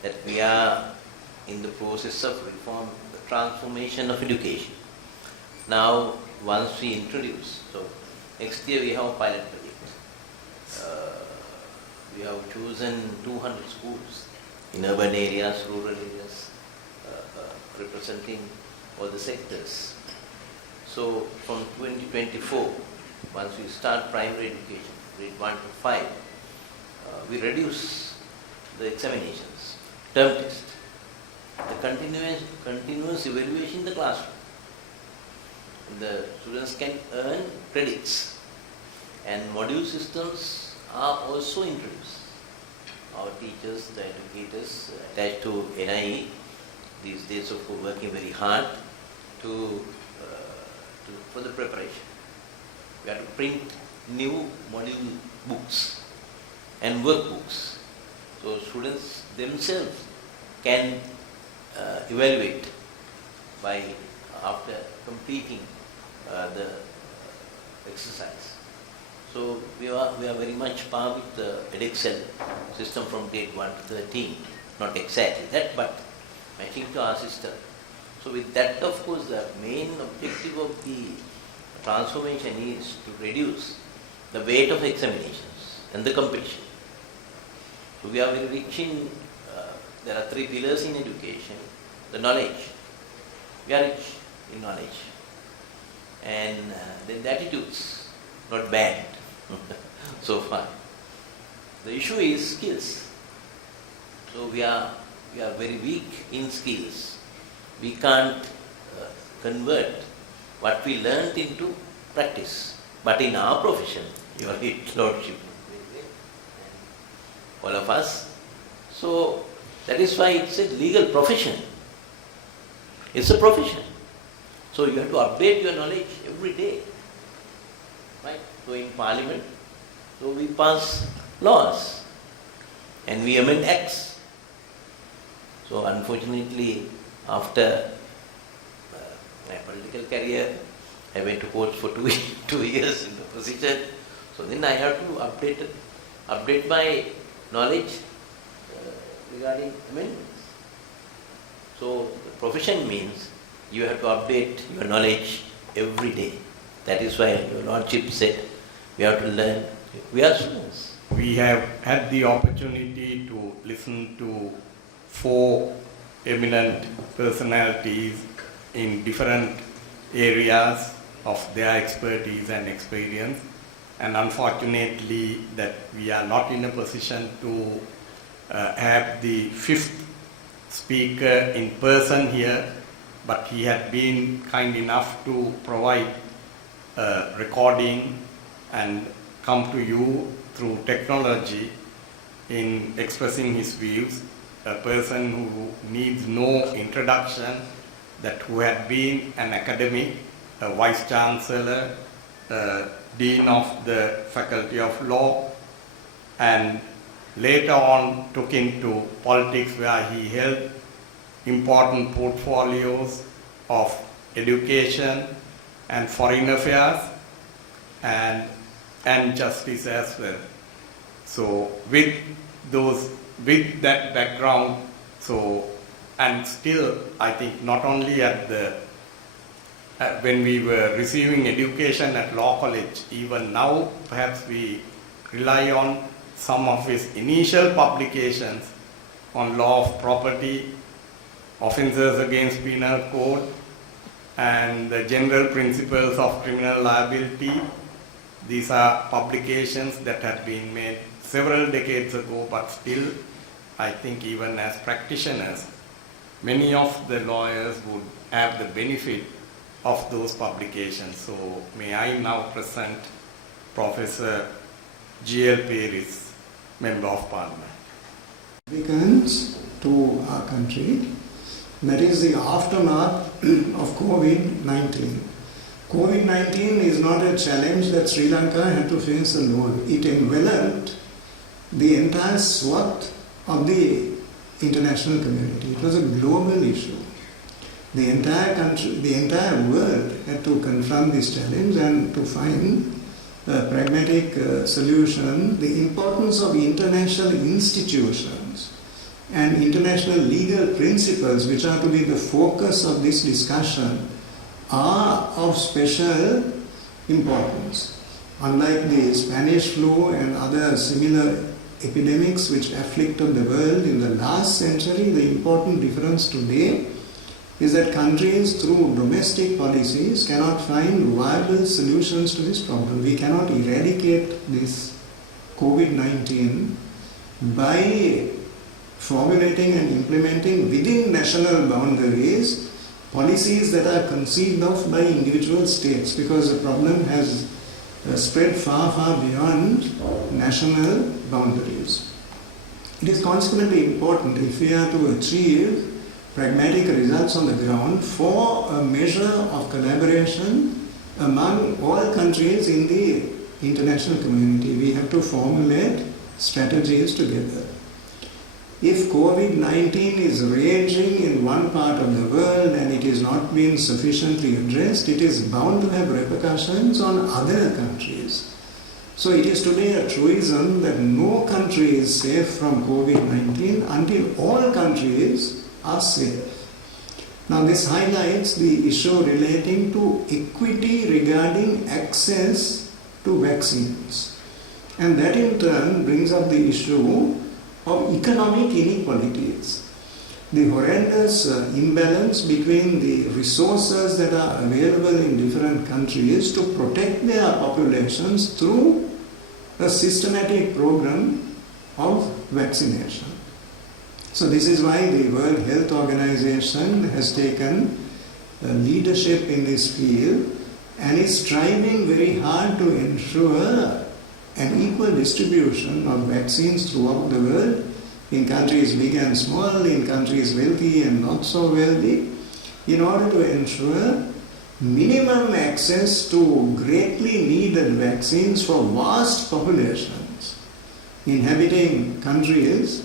that we are in the process of reform, the transformation of education. Now, once we introduce, so next year we have a pilot project. We have chosen 200 schools in urban areas, rural areas, representing all the sectors. So from 2024, once we start primary education, grade 1 to 5, we reduce the examinations, term test, the continuous evaluation in the classroom. The students can earn credits, and module systems are also introduced. Our teachers, the educators attached to NIE, these days of working very hard for the preparation. We have to print new module books and workbooks, so students themselves can evaluate after completing the exercise. So we are very much par with the EdExcel system from grade 1 to 13. Not exactly that, but matching to our system. So with that, of course, the main objective of the transformation is to reduce the weight of examinations and the competition. So we are very rich in, there are 3 pillars in education. The knowledge, we are rich in knowledge. And then the attitudes, not bad so far. The issue is skills. So we are very weak in skills. We can't convert what we learnt into practice. But in our profession, your Lordship, all of us, so that is why it's a legal profession. It's a profession. So you have to update your knowledge every day. Right? So in Parliament, so we pass laws and we amend acts. So unfortunately, after my political career, I went to court for 2 years in the position. So then I have to update my knowledge regarding amendments. So the profession means you have to update your knowledge every day. That is why your Lordship said we have to learn. We are students. We have had the opportunity to listen to 4 eminent personalities in different areas of their expertise and experience, and unfortunately that we are not in a position to have the 5th speaker in person here, but he had been kind enough to provide a recording and come to you through technology in expressing his views. A person who needs no introduction, that who had been an academic, a vice chancellor, dean of the Faculty of Law, and later on took into politics where he held important portfolios of education and foreign affairs and justice as well. So with that background, and still I think not only at when we were receiving education at law college, even now perhaps we rely on some of his initial publications on law of property, offences against penal code, and the general principles of criminal liability. These are publications that have been made several decades ago, but still I think even as practitioners, many of the lawyers would have the benefit of those publications. So may I now present Professor GL Peiris, Member of Parliament. Significance to our country, that is the aftermath of COVID-19. COVID-19 is not a challenge that Sri Lanka had to face alone. It enveloped the entire swath of the international community. It was a global issue. The entire country, the entire world had to confront this challenge and to find a pragmatic solution. The importance of international institutions and international legal principles, which are to be the focus of this discussion, are of special importance. Unlike the Spanish flu and other similar epidemics which afflicted the world in the last century, the important difference today is that countries through domestic policies cannot find viable solutions to this problem. We cannot eradicate this COVID-19 by formulating and implementing within national boundaries policies that are conceived of by individual states, because the problem has spread far, far beyond national boundaries. It is consequently important, if we are to achieve pragmatic results on the ground, for a measure of collaboration among all countries in the international community. We have to formulate strategies together. If COVID-19 is raging in one part of the world and it is not being sufficiently addressed, it is bound to have repercussions on other countries. So it is today a truism that no country is safe from COVID-19 until all countries are safe. Now this highlights the issue relating to equity regarding access to vaccines. And that in turn brings up the issue of economic inequalities. The horrendous imbalance between the resources that are available in different countries to protect their populations through a systematic program of vaccination. So this is why the World Health Organization has taken leadership in this field and is striving very hard to ensure an equal distribution of vaccines throughout the world, in countries big and small, in countries wealthy and not so wealthy, in order to ensure minimum access to greatly needed vaccines for vast populations inhabiting countries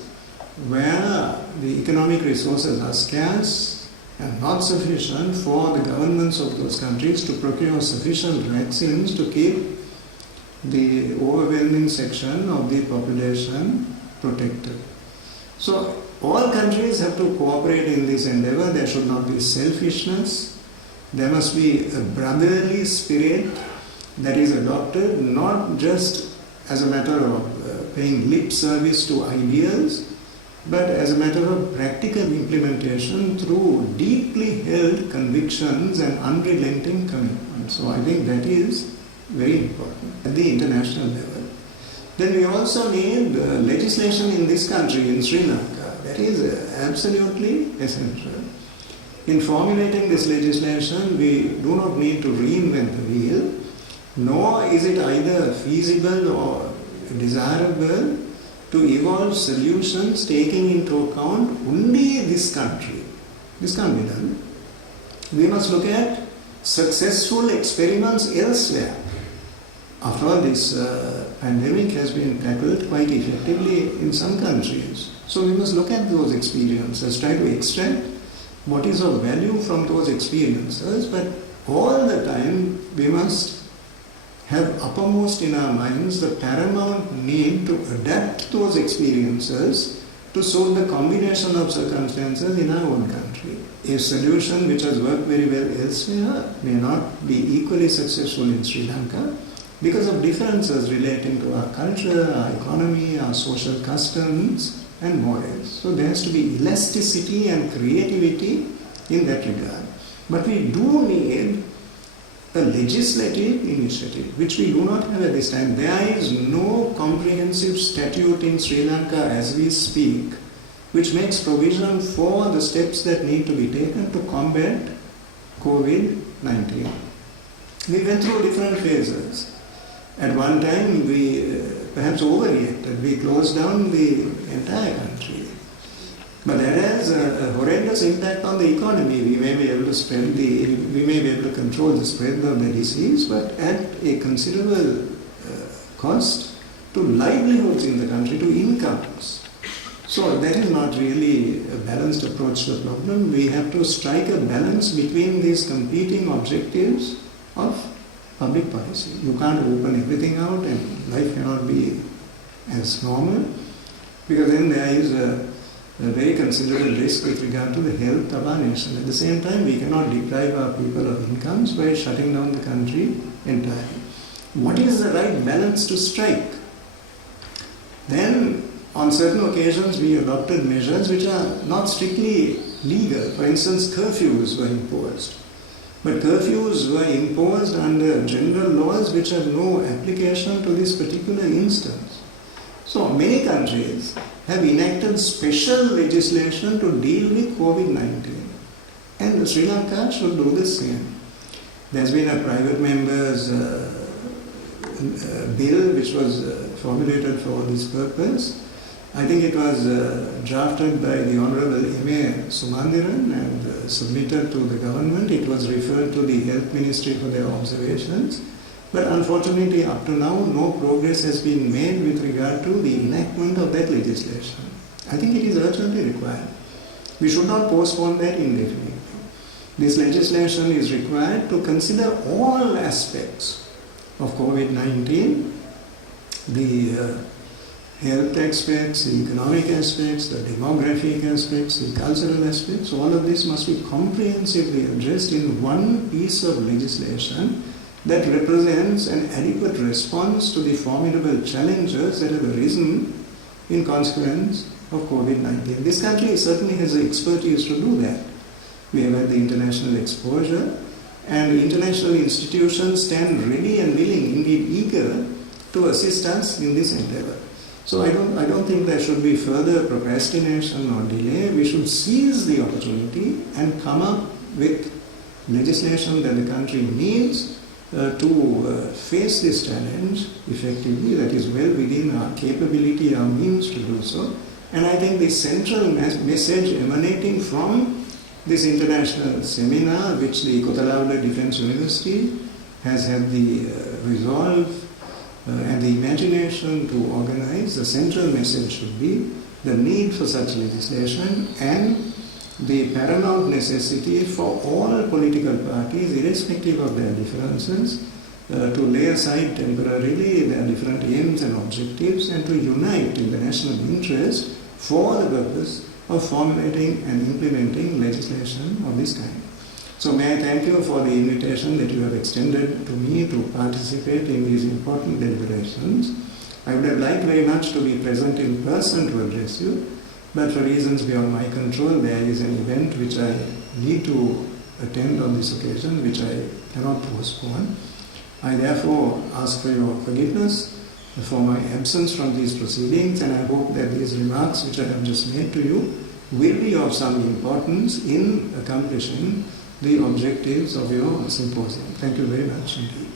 where the economic resources are scarce and not sufficient for the governments of those countries to procure sufficient vaccines to keep the overwhelming section of the population protected. So all countries have to cooperate in this endeavor. There should not be selfishness. There must be a brotherly spirit that is adopted, not just as a matter of paying lip service to ideals, but as a matter of practical implementation through deeply held convictions and unrelenting commitment. So I think that is very important at the international level. Then we also need legislation in this country, in Sri Lanka. That is absolutely essential. In formulating this legislation, we do not need to reinvent the wheel, nor is it either feasible or desirable to evolve solutions taking into account only this country. This can't be done. We must look at successful experiments elsewhere. After all, this pandemic has been tackled quite effectively in some countries. So we must look at those experiences, try to extract what is of value from those experiences, but all the time we must have uppermost in our minds the paramount need to adapt those experiences to suit the combination of circumstances in our own country. A solution which has worked very well elsewhere may not be equally successful in Sri Lanka because of differences relating to our culture, our economy, our social customs and morals. So there has to be elasticity and creativity in that regard. But we do need a legislative initiative, which we do not have at this time. There is no comprehensive statute in Sri Lanka as we speak, which makes provision for the steps that need to be taken to combat COVID-19. We went through different phases. At one time, we perhaps overreacted. We closed down the entire country. But that has a horrendous impact on the economy. We may be able to control the spread of the disease, but at a considerable cost to livelihoods in the country, to incomes. So that is not really a balanced approach to the problem. We have to strike a balance between these competing objectives of public policy. You can't open everything out and life cannot be as normal, because then there is a very considerable risk with regard to the health of our nation. At the same time, we cannot deprive our people of incomes by shutting down the country entirely. What is the right balance to strike? Then, on certain occasions, we adopted measures which are not strictly legal. For instance, curfews were imposed. But curfews were imposed under general laws which have no application to this particular instance. So many countries have enacted special legislation to deal with COVID-19. And Sri Lanka should do the same. There's been a private member's bill which was formulated for this purpose. I think it was drafted by the Honorable M.A. Sumandiran and submitted to the government. It was referred to the Health Ministry for their observations. But unfortunately, up to now, no progress has been made with regard to the enactment of that legislation. I think it is urgently required. We should not postpone that indefinitely. This legislation is required to consider all aspects of COVID-19, the health aspects, the economic aspects, the demographic aspects, the cultural aspects. All of this must be comprehensively addressed in one piece of legislation that represents an adequate response to the formidable challenges that have arisen in consequence of COVID-19. This country certainly has the expertise to do that. We have had the international exposure, and international institutions stand ready and willing, indeed eager, to assist us in this endeavor. So I don't think there should be further procrastination or delay. We should seize the opportunity and come up with legislation that the country needs to face this challenge effectively, that is well within our capability, our means to do so. And I think the central message emanating from this international seminar, which the Kotalawala Defence University has had the resolve and the imagination to organize, the central message should be the need for such legislation and the paramount necessity for all political parties, irrespective of their differences, to lay aside temporarily their different aims and objectives and to unite in the national interest for the purpose of formulating and implementing legislation of this kind. So may I thank you for the invitation that you have extended to me to participate in these important deliberations. I would have liked very much to be present in person to address you, but for reasons beyond my control, there is an event which I need to attend on this occasion, which I cannot postpone. I therefore ask for your forgiveness for my absence from these proceedings, and I hope that these remarks which I have just made to you will be of some importance in accomplishing the objectives of your symposium. Thank you very much indeed.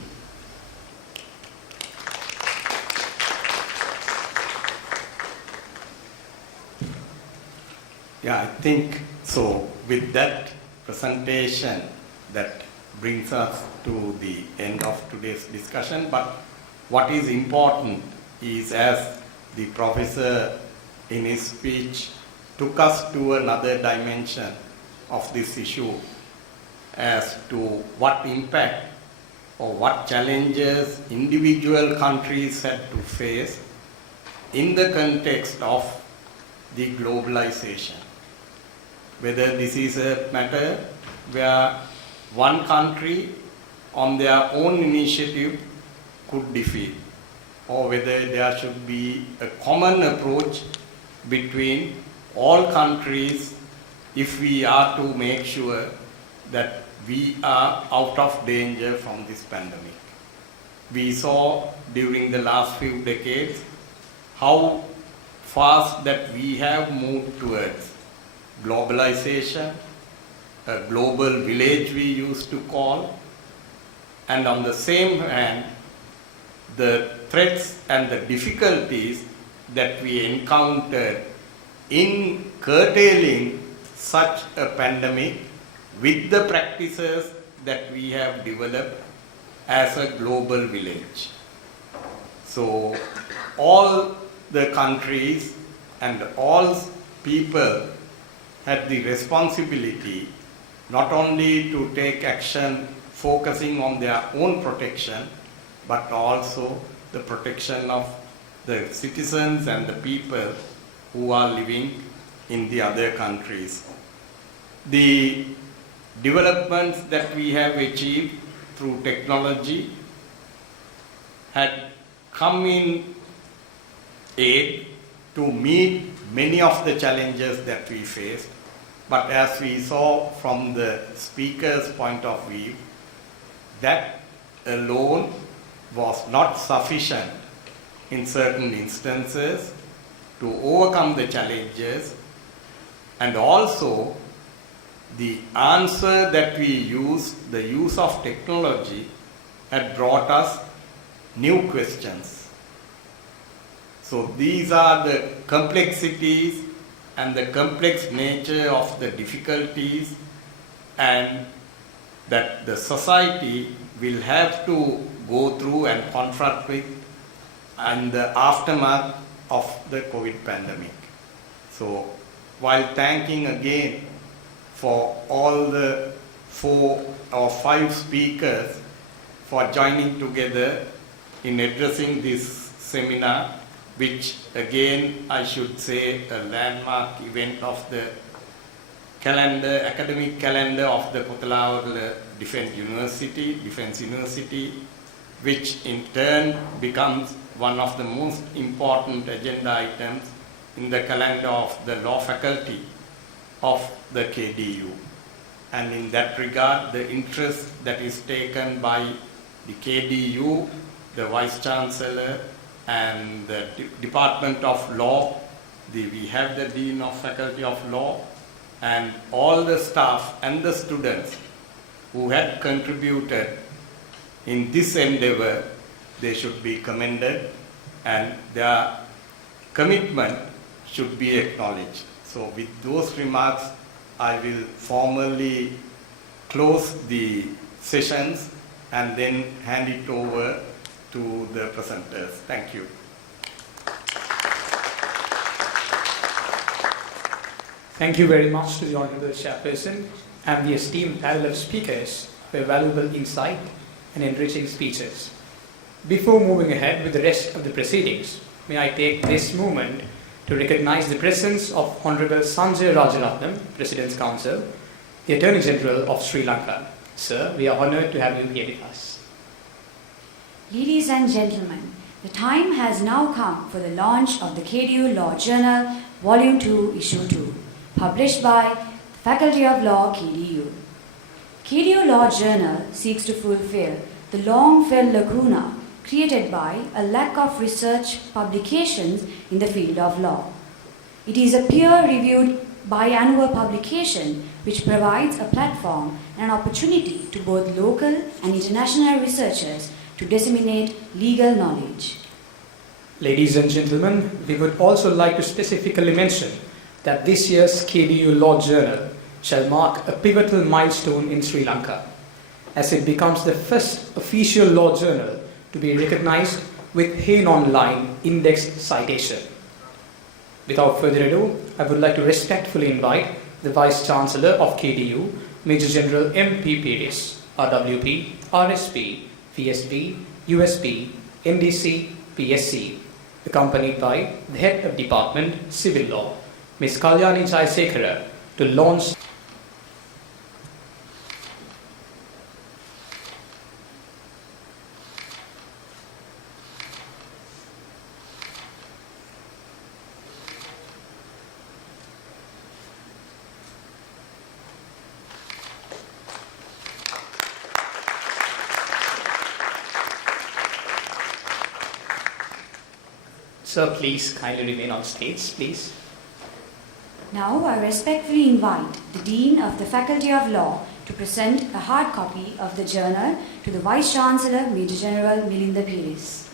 Yeah, I think so. With that presentation, that brings us to the end of today's discussion. But what is important is, as the professor in his speech took us to another dimension of this issue, as to what impact or what challenges individual countries had to face in the context of the globalization. Whether this is a matter where one country on their own initiative could defeat, or whether there should be a common approach between all countries if we are to make sure that we are out of danger from this pandemic. We saw during the last few decades how fast that we have moved towards globalization, a global village we used to call, and on the same hand, the threats and the difficulties that we encountered in curtailing such a pandemic with the practices that we have developed as a global village. So all the countries and all people had the responsibility not only to take action focusing on their own protection, but also the protection of the citizens and the people who are living in the other countries. The developments that we have achieved through technology had come in aid to meet many of the challenges that we faced. But as we saw from the speaker's point of view, that alone was not sufficient in certain instances to overcome the challenges, and also the answer that we used, the use of technology, had brought us new questions. So these are the complexities and the complex nature of the difficulties, and that the society will have to go through and confront with in the aftermath of the COVID pandemic. So while thanking again for all the 4 or 5 speakers for joining together in addressing this seminar, which again I should say a landmark event of the calendar, academic calendar of the Kothalawarala Defence University, which in turn becomes one of the most important agenda items in the calendar of the law faculty of the KDU. And in that regard, the interest that is taken by the KDU, the Vice Chancellor, and the Department of Law, we have the Dean of Faculty of Law, and all the staff and the students who had contributed in this endeavor, they should be commended and their commitment should be acknowledged. So with those remarks, I will formally close the sessions and then hand it over to the presenters. Thank you. Thank you very much to the Honorable Chairperson and the esteemed panel of speakers for valuable insight and enriching speeches. Before moving ahead with the rest of the proceedings, may I take this moment to recognize the presence of Honorable Sanjay Rajaratnam, President's Counsel, the Attorney General of Sri Lanka. Sir, we are honored to have you here with us. Ladies and gentlemen, the time has now come for the launch of the KDU Law Journal, Volume 2, Issue 2, published by the Faculty of Law, KDU. KDU Law Journal seeks to fulfill the long-felt lacuna created by a lack of research publications in the field of law. It is a peer-reviewed biannual publication which provides a platform and an opportunity to both local and international researchers to disseminate legal knowledge. Ladies and gentlemen, we would also like to specifically mention that this year's KDU Law Journal shall mark a pivotal milestone in Sri Lanka, as it becomes the first official law journal to be recognized with Hain Online indexed citation. Without further ado, I would like to respectfully invite the Vice Chancellor of KDU, Major General M.P. Peiris, RWP, RSP, VSB, USP, NDC, PSC, accompanied by the Head of Department, Civil Law, Ms. Kalyani Jayasekara, to launch. Sir, please kindly remain on stage, please. Now I respectfully invite the Dean of the Faculty of Law to present a hard copy of the journal to the Vice Chancellor, Major General Milinda Peiris.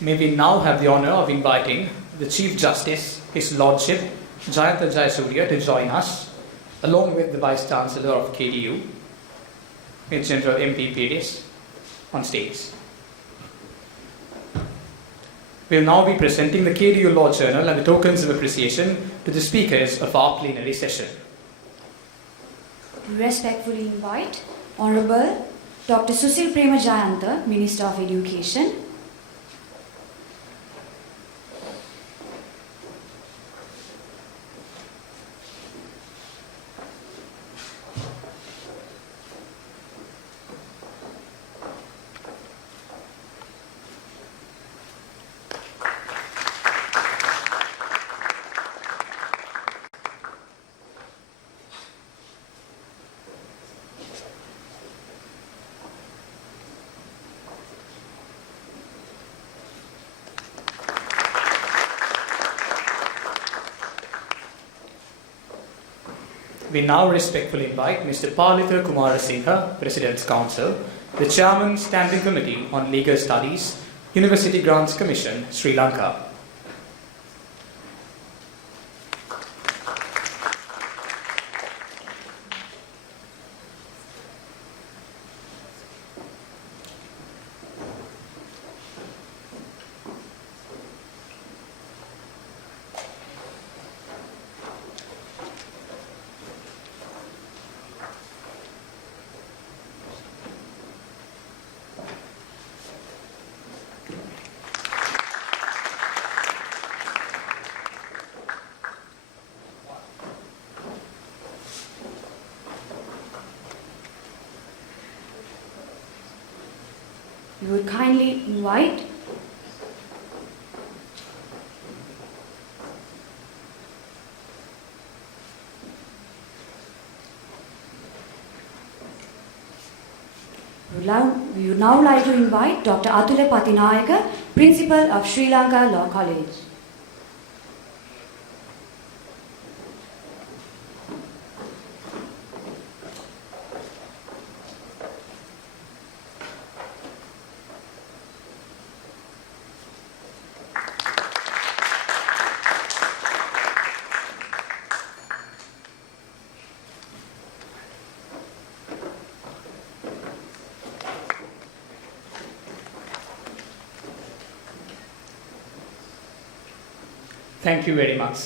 May we now have the honour of inviting the Chief Justice, His Lordship, Jayantha Jayasuriya, to join us, along with the Vice Chancellor of KDU, Ms. General MP Peiris, on stage. We will now be presenting the KDU Law Journal and the tokens of appreciation to the speakers of our plenary session. Respectfully invite Honorable Dr. Susil Premajayantha, Minister of Education. We now respectfully invite Mr. Palitha Kumarasinghe, President's Counsel, the Chairman, Standing Committee on Legal Studies, University Grants Commission, Sri Lanka. We would kindly invite we would now like to invite Dr. Athula Pathinayake, Principal of Sri Lanka Law College. Thank you very much, sir.